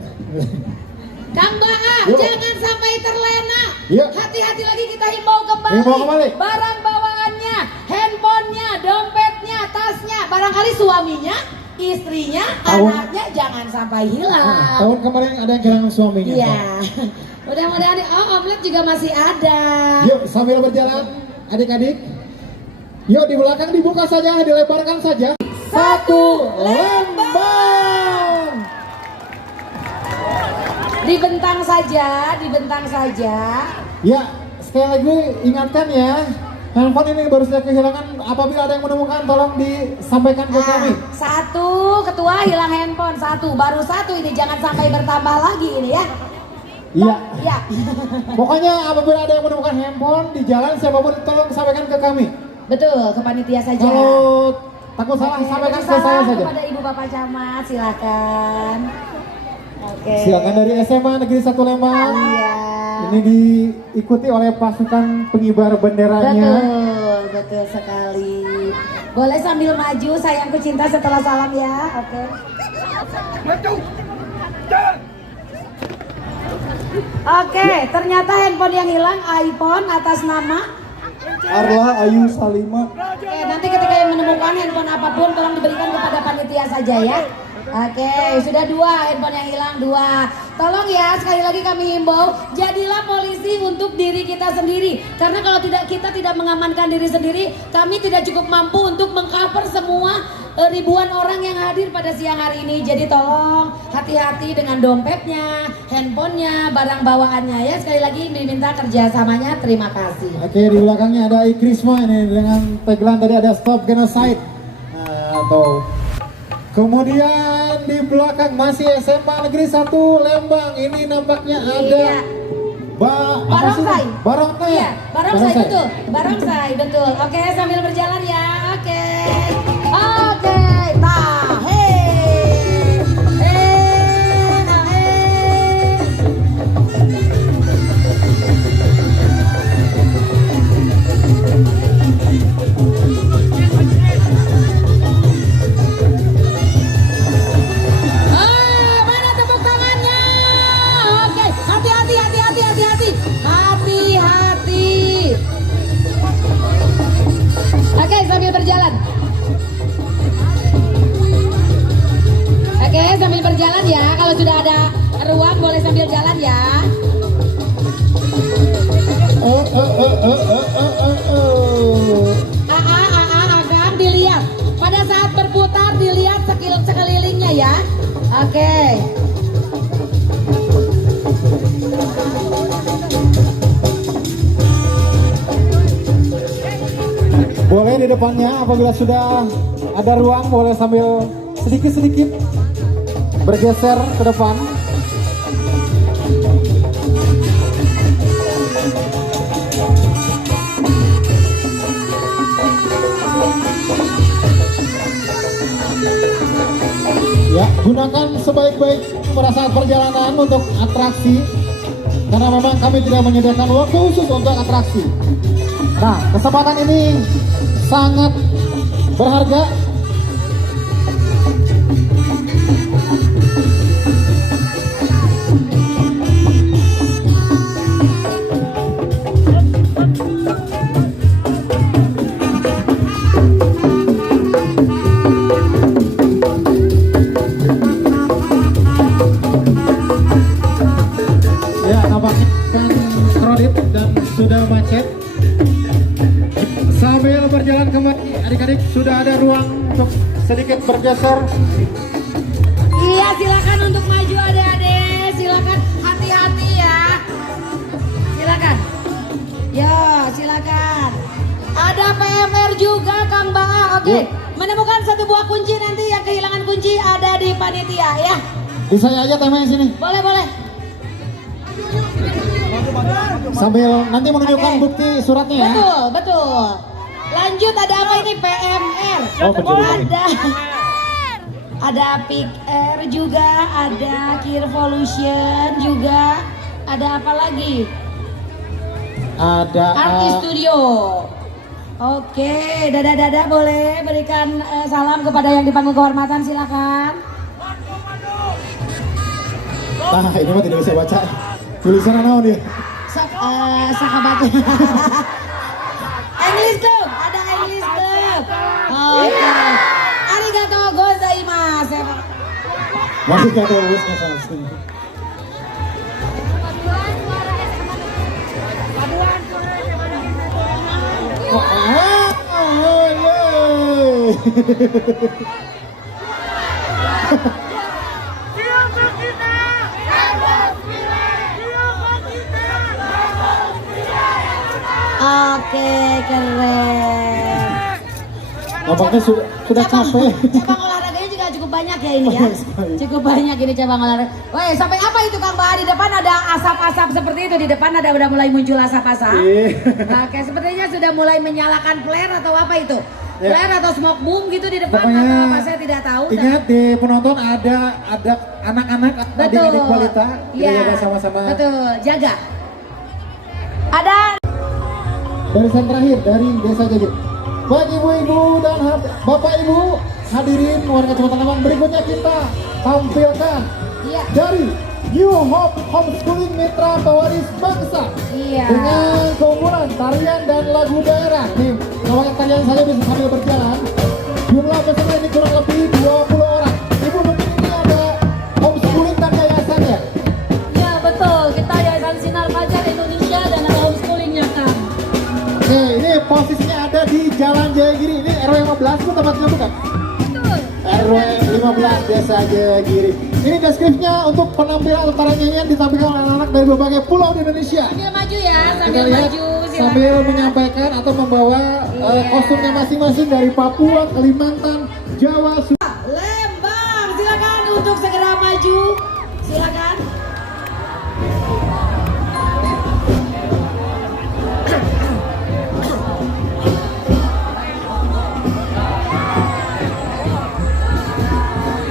Kang Baa, Yuk. jangan sampai terlena. Yuk. Hati-hati lagi kita himbau kembali. Himbau kembali. Barang bawaannya, handphonenya, dompetnya, tasnya, barangkali suaminya, istrinya, anaknya jangan sampai hilang. Nah, tahun kemarin ada yang kehilangan suaminya. Iya. Pak. Mudah-mudahan omelet juga masih ada. Yuk, sambil berjalan, adik-adik. Yuk, di belakang dibuka saja, dilebarkan saja. Satu Lembang. Dibentang saja, dibentang saja. Ya, sekali lagi ingatkan ya, handphone ini baru saja kehilangan. Apabila ada yang menemukan, tolong disampaikan ke kami. Satu, ketua hilang handphone. Satu, baru satu ini. Jangan sampai bertambah lagi ini ya. Iya. Ya. Pokoknya apabila ada yang menemukan handphone di jalan, siapapun tolong sampaikan ke kami. Betul, ke panitia saja. Kalau takut salah, Oke, sampaikan ke salah saya saja. kepada Ibu Bapak Camat, silakan. Oke. Silakan dari SMA Negeri 1 Lembang. Iya. Ini diikuti oleh pasukan pengibar benderanya. Betul, betul sekali. Boleh sambil maju, sayangku cinta setelah salam ya. Oke. Oke, ternyata handphone yang hilang iPhone atas nama. Arla Ayu Salima. Oke, nanti ketika yang menemukan handphone apapun tolong diberikan kepada panitia saja ya. Oke, sudah dua handphone yang hilang, dua. Tolong ya, sekali lagi kami himbau, jadilah polisi untuk diri kita sendiri. Karena kalau kita tidak mengamankan diri sendiri, kami tidak cukup mampu untuk mengcover semua ribuan orang yang hadir pada siang hari ini. Jadi tolong hati-hati dengan dompetnya, handphonenya, barang bawaannya ya. Sekali lagi diminta kerjasamanya, terima kasih. Oke, di belakangnya ada Ikrisma ini dengan tagline tadi ada Stop Genocide. atau kemudian di belakang masih SMA Negeri 1 Lembang. Ini nampaknya ada Iya. Barongsai. Barongsai. Iya, barongsai betul. Barongsai betul. Oke, sambil berjalan ya. Oke. Oke. Tah. Hei. Nah, mana tepuk tangannya? Oke, hati-hati. Oke, sambil berjalan. Oke, sambil berjalan ya. Kalau sudah ada ruang boleh sambil jalan ya. Agam dilihat. Pada saat berputar dilihat sekelilingnya ya. Oke. Boleh di depannya apabila sudah ada ruang boleh sambil sedikit-sedikit bergeser ke depan. Ya, gunakan sebaik-baik pada saat perjalanan untuk atraksi karena memang kami tidak menyediakan waktu khusus untuk atraksi. Nah, kesempatan ini sangat berharga. Ya, nampaknya kan kredit dan sudah macet. Sambil berjalan kembali, adik-adik sudah ada ruang untuk sedikit bergeser. Iya, silakan untuk maju adik-adik. Silakan hati-hati ya. Silakan. Ya, silakan. Ada PMR juga Kang Baa. Oke. Menemukan satu buah kunci, nanti yang kehilangan kunci ada di panitia ya. Bisa aja temanya sini. Boleh, boleh. Sambil nanti menunjukkan Oke. bukti suratnya ya. Betul, betul. Lanjut, ada apa ini PMR? Oh, betul. Ada Pick Air juga, ada Kirvolution juga. Ada apa lagi? Ada Artis Studio. Oke, dada-dada boleh berikan salam kepada yang di panggung kehormatan, silakan. Nah, ini mah tidak bisa baca. Tulisan apa nih? Sakabat. English Club, ada English Club. Oke. Arigatou gozaimasu. Masih gak ada urusnya sama sini. Oke, keren. Nampaknya sudah capek. Cabang olahraganya juga cukup banyak ya ini ya. Cukup banyak ini cabang olahraga. Woi, sampai apa itu Kang Bah? Di depan ada asap-asap seperti itu. Di depan ada udah mulai muncul asap-asap. Oke, sepertinya sudah mulai menyalakan flare atau apa itu? Flare atau smoke boom gitu di depan Pokoknya, atau apa saya tidak tahu. Ingat di penonton ada anak-anak adik-adik balita. Kita jaga sama-sama. Betul, jaga. Ada Barisan terakhir dari Desa Jagit. Baik ibu-ibu dan bapak ibu hadirin warga Kecamatan Lembang, berikutnya kita tampilkan Iya. dari New Hope Homeschooling Mitra Pewaris Bangsa Iya. dengan keunggulan tarian dan lagu daerah. Nih, kalau tarian saja bisa sambil berjalan. Jumlah peserta ini kurang lebih 20 orang. Ibu mungkin ini ada homeschooling dan yayasan ya? Ya betul, kita Yayasan Sinar Fajar Indonesia dan ada homeschoolingnya Kang. Oke, ini posisinya ada di Jalan Jayagiri. Ini RW 15 bu tempatnya bukan? Betul. RW 15 Desa Jayagiri. Ini deskripsinya untuk penampilan para nyanyian ditampilkan oleh anak-anak dari berbagai pulau di Indonesia. Sambil maju ya, sambil Kita lihat. maju sambil menyampaikan atau membawa kostumnya masing-masing dari Papua, Kalimantan, Jawa, Lembang, silakan untuk segera maju. Silakan.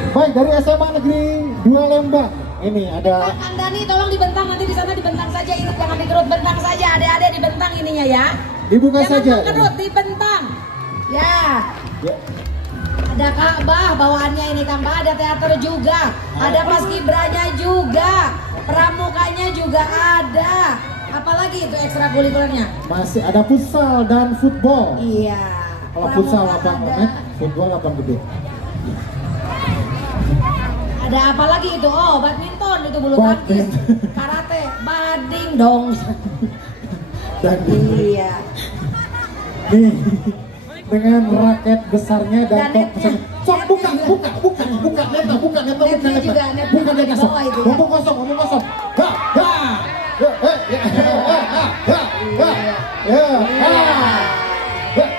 Baik, dari SMA Negeri 2 Lembang. Ini ada Kang Dani, tolong dibentang, nanti di sana dibentang saja ini, jangan dikerut, bentang saja, adik-adik dibentang ininya ya. dibuka Jangan saja. mengerut, dibentang. Ya. Ya. Ada Ka'bah bawaannya ini Kang, ada teater juga, ada paskibranya juga, pramukanya juga ada. Apalagi itu ekstrakurikulernya? Masih ada futsal dan football. Iya. Kalau futsal Pramuka lapang ada. net, football lapang gede. Ada apa lagi itu? Oh, badminton itu bulu Badminton. tangkis, karate, bading dong. Dan Iya. nih dengan raket besarnya dan Dan netnya. besar. Sok buka Netnya buka buka buka netnya buka netnya buka Netnya juga, netnya netnya buka di netnya bawah itu ya. ngomong kosong ngomong kosong. Ha ha.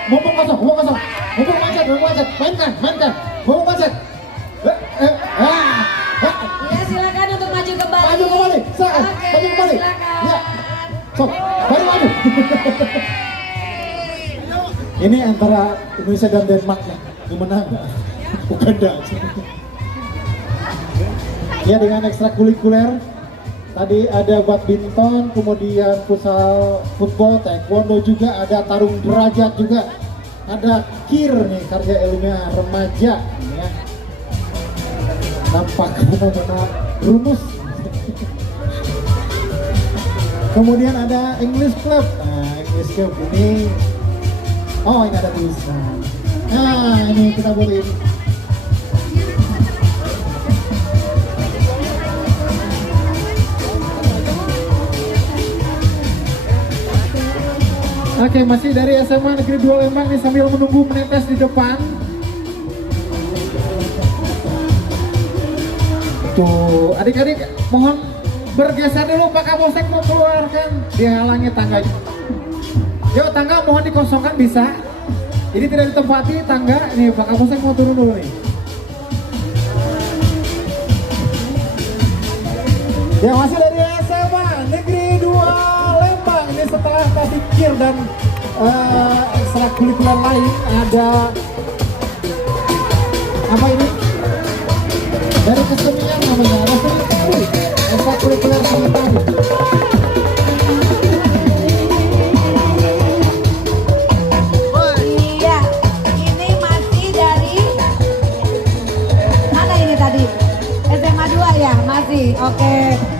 Ngomong kosong ngomong kosong ngomong macet mainkan ngomong macet. Iya, silakan untuk maju kembali. Maju kembali, silakan. Oke, Maju kembali. silakan. Ya. Sok, baru maju. Ini antara Indonesia dan Denmark ya, yang menang nggak? Uganda. Ya, dengan ekstrakurikuler tadi ada badminton, kemudian futsal, football, taekwondo juga, ada tarung derajat juga, ada kir nih karya ilmiah remaja ya. Nampak benar-benar rumus. Kemudian ada English Club. Nah, English Club ini, oh ini ada tulisan. Nah, ini kita boleh. Oke, masih dari SMA Negeri 2 Lembang nih sambil menunggu menetes di depan. Tuh, adik-adik mohon bergeser dulu, Pak Kapolsek mau keluarkan, dihalangi tangga. Yuk, tangga mohon dikosongkan bisa. Ini tidak ditempati tangga, nih Pak Kapolsek mau turun dulu nih. Ya, masih dari SMA Negeri 2 Lembang. Ini setelah tadi kir dan ekstrakurikuler lain, ada apa ini? Dari kesenian namanya, ada seni tari, ekstrakurikuler seni tari. Iya, ini masih dari mana ini tadi? SMA 2 ya, masih. Oke.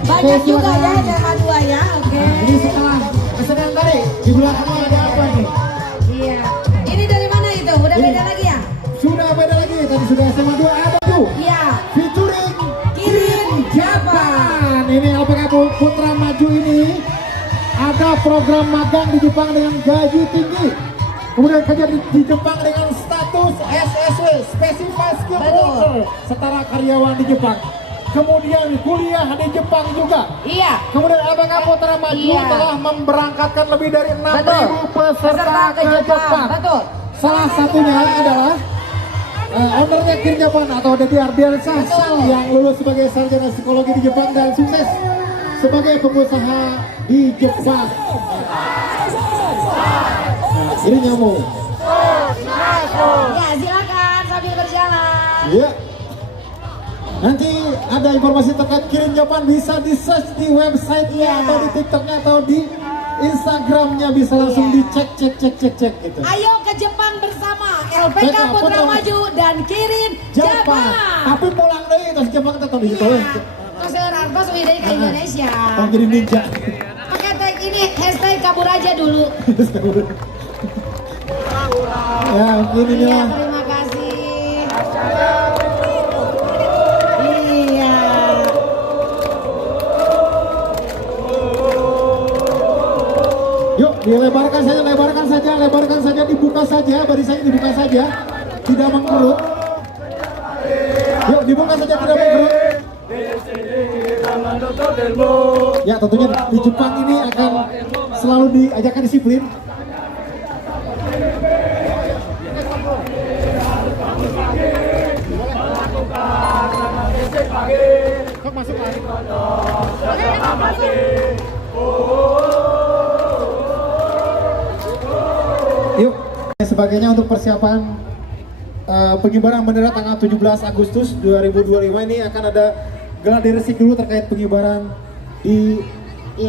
Banyak Oke, juga ya silakan. SMA 2 ya. Oke. Ini setelah kesenian tari, di belakangnya ada apa nih? Iya. Ini dari mana itu? Udah Ini. beda lagi ya? Sudah beda lagi, tadi sudah SMA 2 ada tuh. Iya. Featuring Kirin Japan. Ini LPK Putra Maju ini ada program magang di Jepang dengan gaji tinggi. Kemudian kerja di Jepang dengan status SSW, Specified Skill Betul. Worker, setara karyawan di Jepang. Kemudian kuliah di Jepang juga. Iya. Kemudian LPK Putra Maju Iya. telah memberangkatkan lebih dari 6.000 Betul. peserta ke Jepang. Betul. Salah satunya adalah ownernya Kirin Japan atau Dedi Ardiansyah yang lulus sebagai sarjana psikologi di Jepang dan sukses sebagai pengusaha di Jepang. Nah, ini nyamuk. Ya, silakan sambil berjalan. Ya. Nanti ada informasi terkait Kirin Japan bisa di search di websitenya Iya. atau di TikToknya atau di Instagramnya, bisa langsung Iya. dicek gitu. Ayo ke Jepang bersama LPK Putra Maju dan Kirin Japan. Tapi pulang deh terus Jepang tetap di situ. Terus Rarto sudah ke Indonesia. Mau jadi ninja. Pakai tag ini hashtag kabur aja dulu. Ya, mungkin ini Iya, lah. terima kasih. Iya. Yuk, dilebarkan saja, dibuka saja, barisannya dibuka saja, tidak mengkerut. Yuk, dibuka saja, tidak mengkerut. Ya, tentunya di Jepang ini akan selalu diajarkan disiplin. Sok masuk lagi. Yuk, sebagainya untuk persiapan pengibaran bendera tanggal 17 Agustus 2025 ini akan ada gladi resik dulu terkait pengibaran di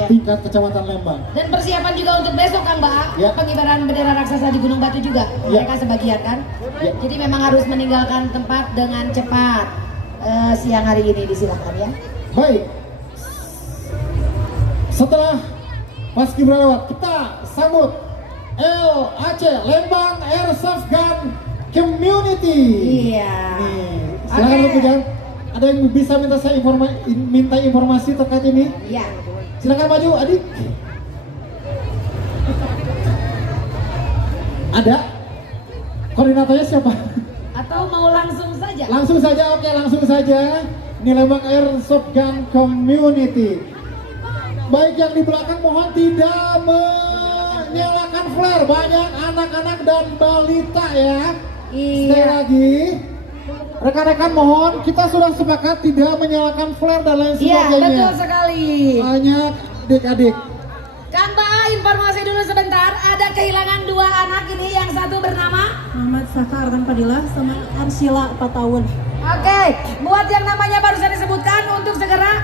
tingkat Kecamatan Lembang. Dan persiapan juga untuk besok Kang Ba, Ya. pengibaran bendera raksasa di Gunung Batu juga. Ya. Mereka sebagian kan. Ya. Jadi memang harus meninggalkan tempat dengan cepat. Siang hari ini disilahkan ya. Baik, setelah paskibra lewat, kita sambut LAC Lembang Airsoft Gun Community. Iya. Nih, silakan Oke. Lu Pujan. Ada yang bisa minta saya minta informasi terkait ini? Iya. Silakan maju, adik. Ada? Koordinatornya siapa? Atau mau langsung saja? Langsung saja, oke, langsung saja. Ini Lembang Airsoft Gun Community. Baik yang di belakang mohon tidak menyalakan flare. Banyak anak-anak dan balita ya. Sekali Iya. lagi, rekan-rekan mohon kita sudah sepakat tidak menyalakan flare dan lain Iya, sebagainya. betul sekali. Banyak adik-adik. Kang Ba, informasi dulu sebentar. Ada kehilangan 2 anak ini, yang satu bernama Muhammad Saka Arkan Fadilah sama Arsila 4 tahun. Oke, buat yang namanya barusan disebutkan untuk segera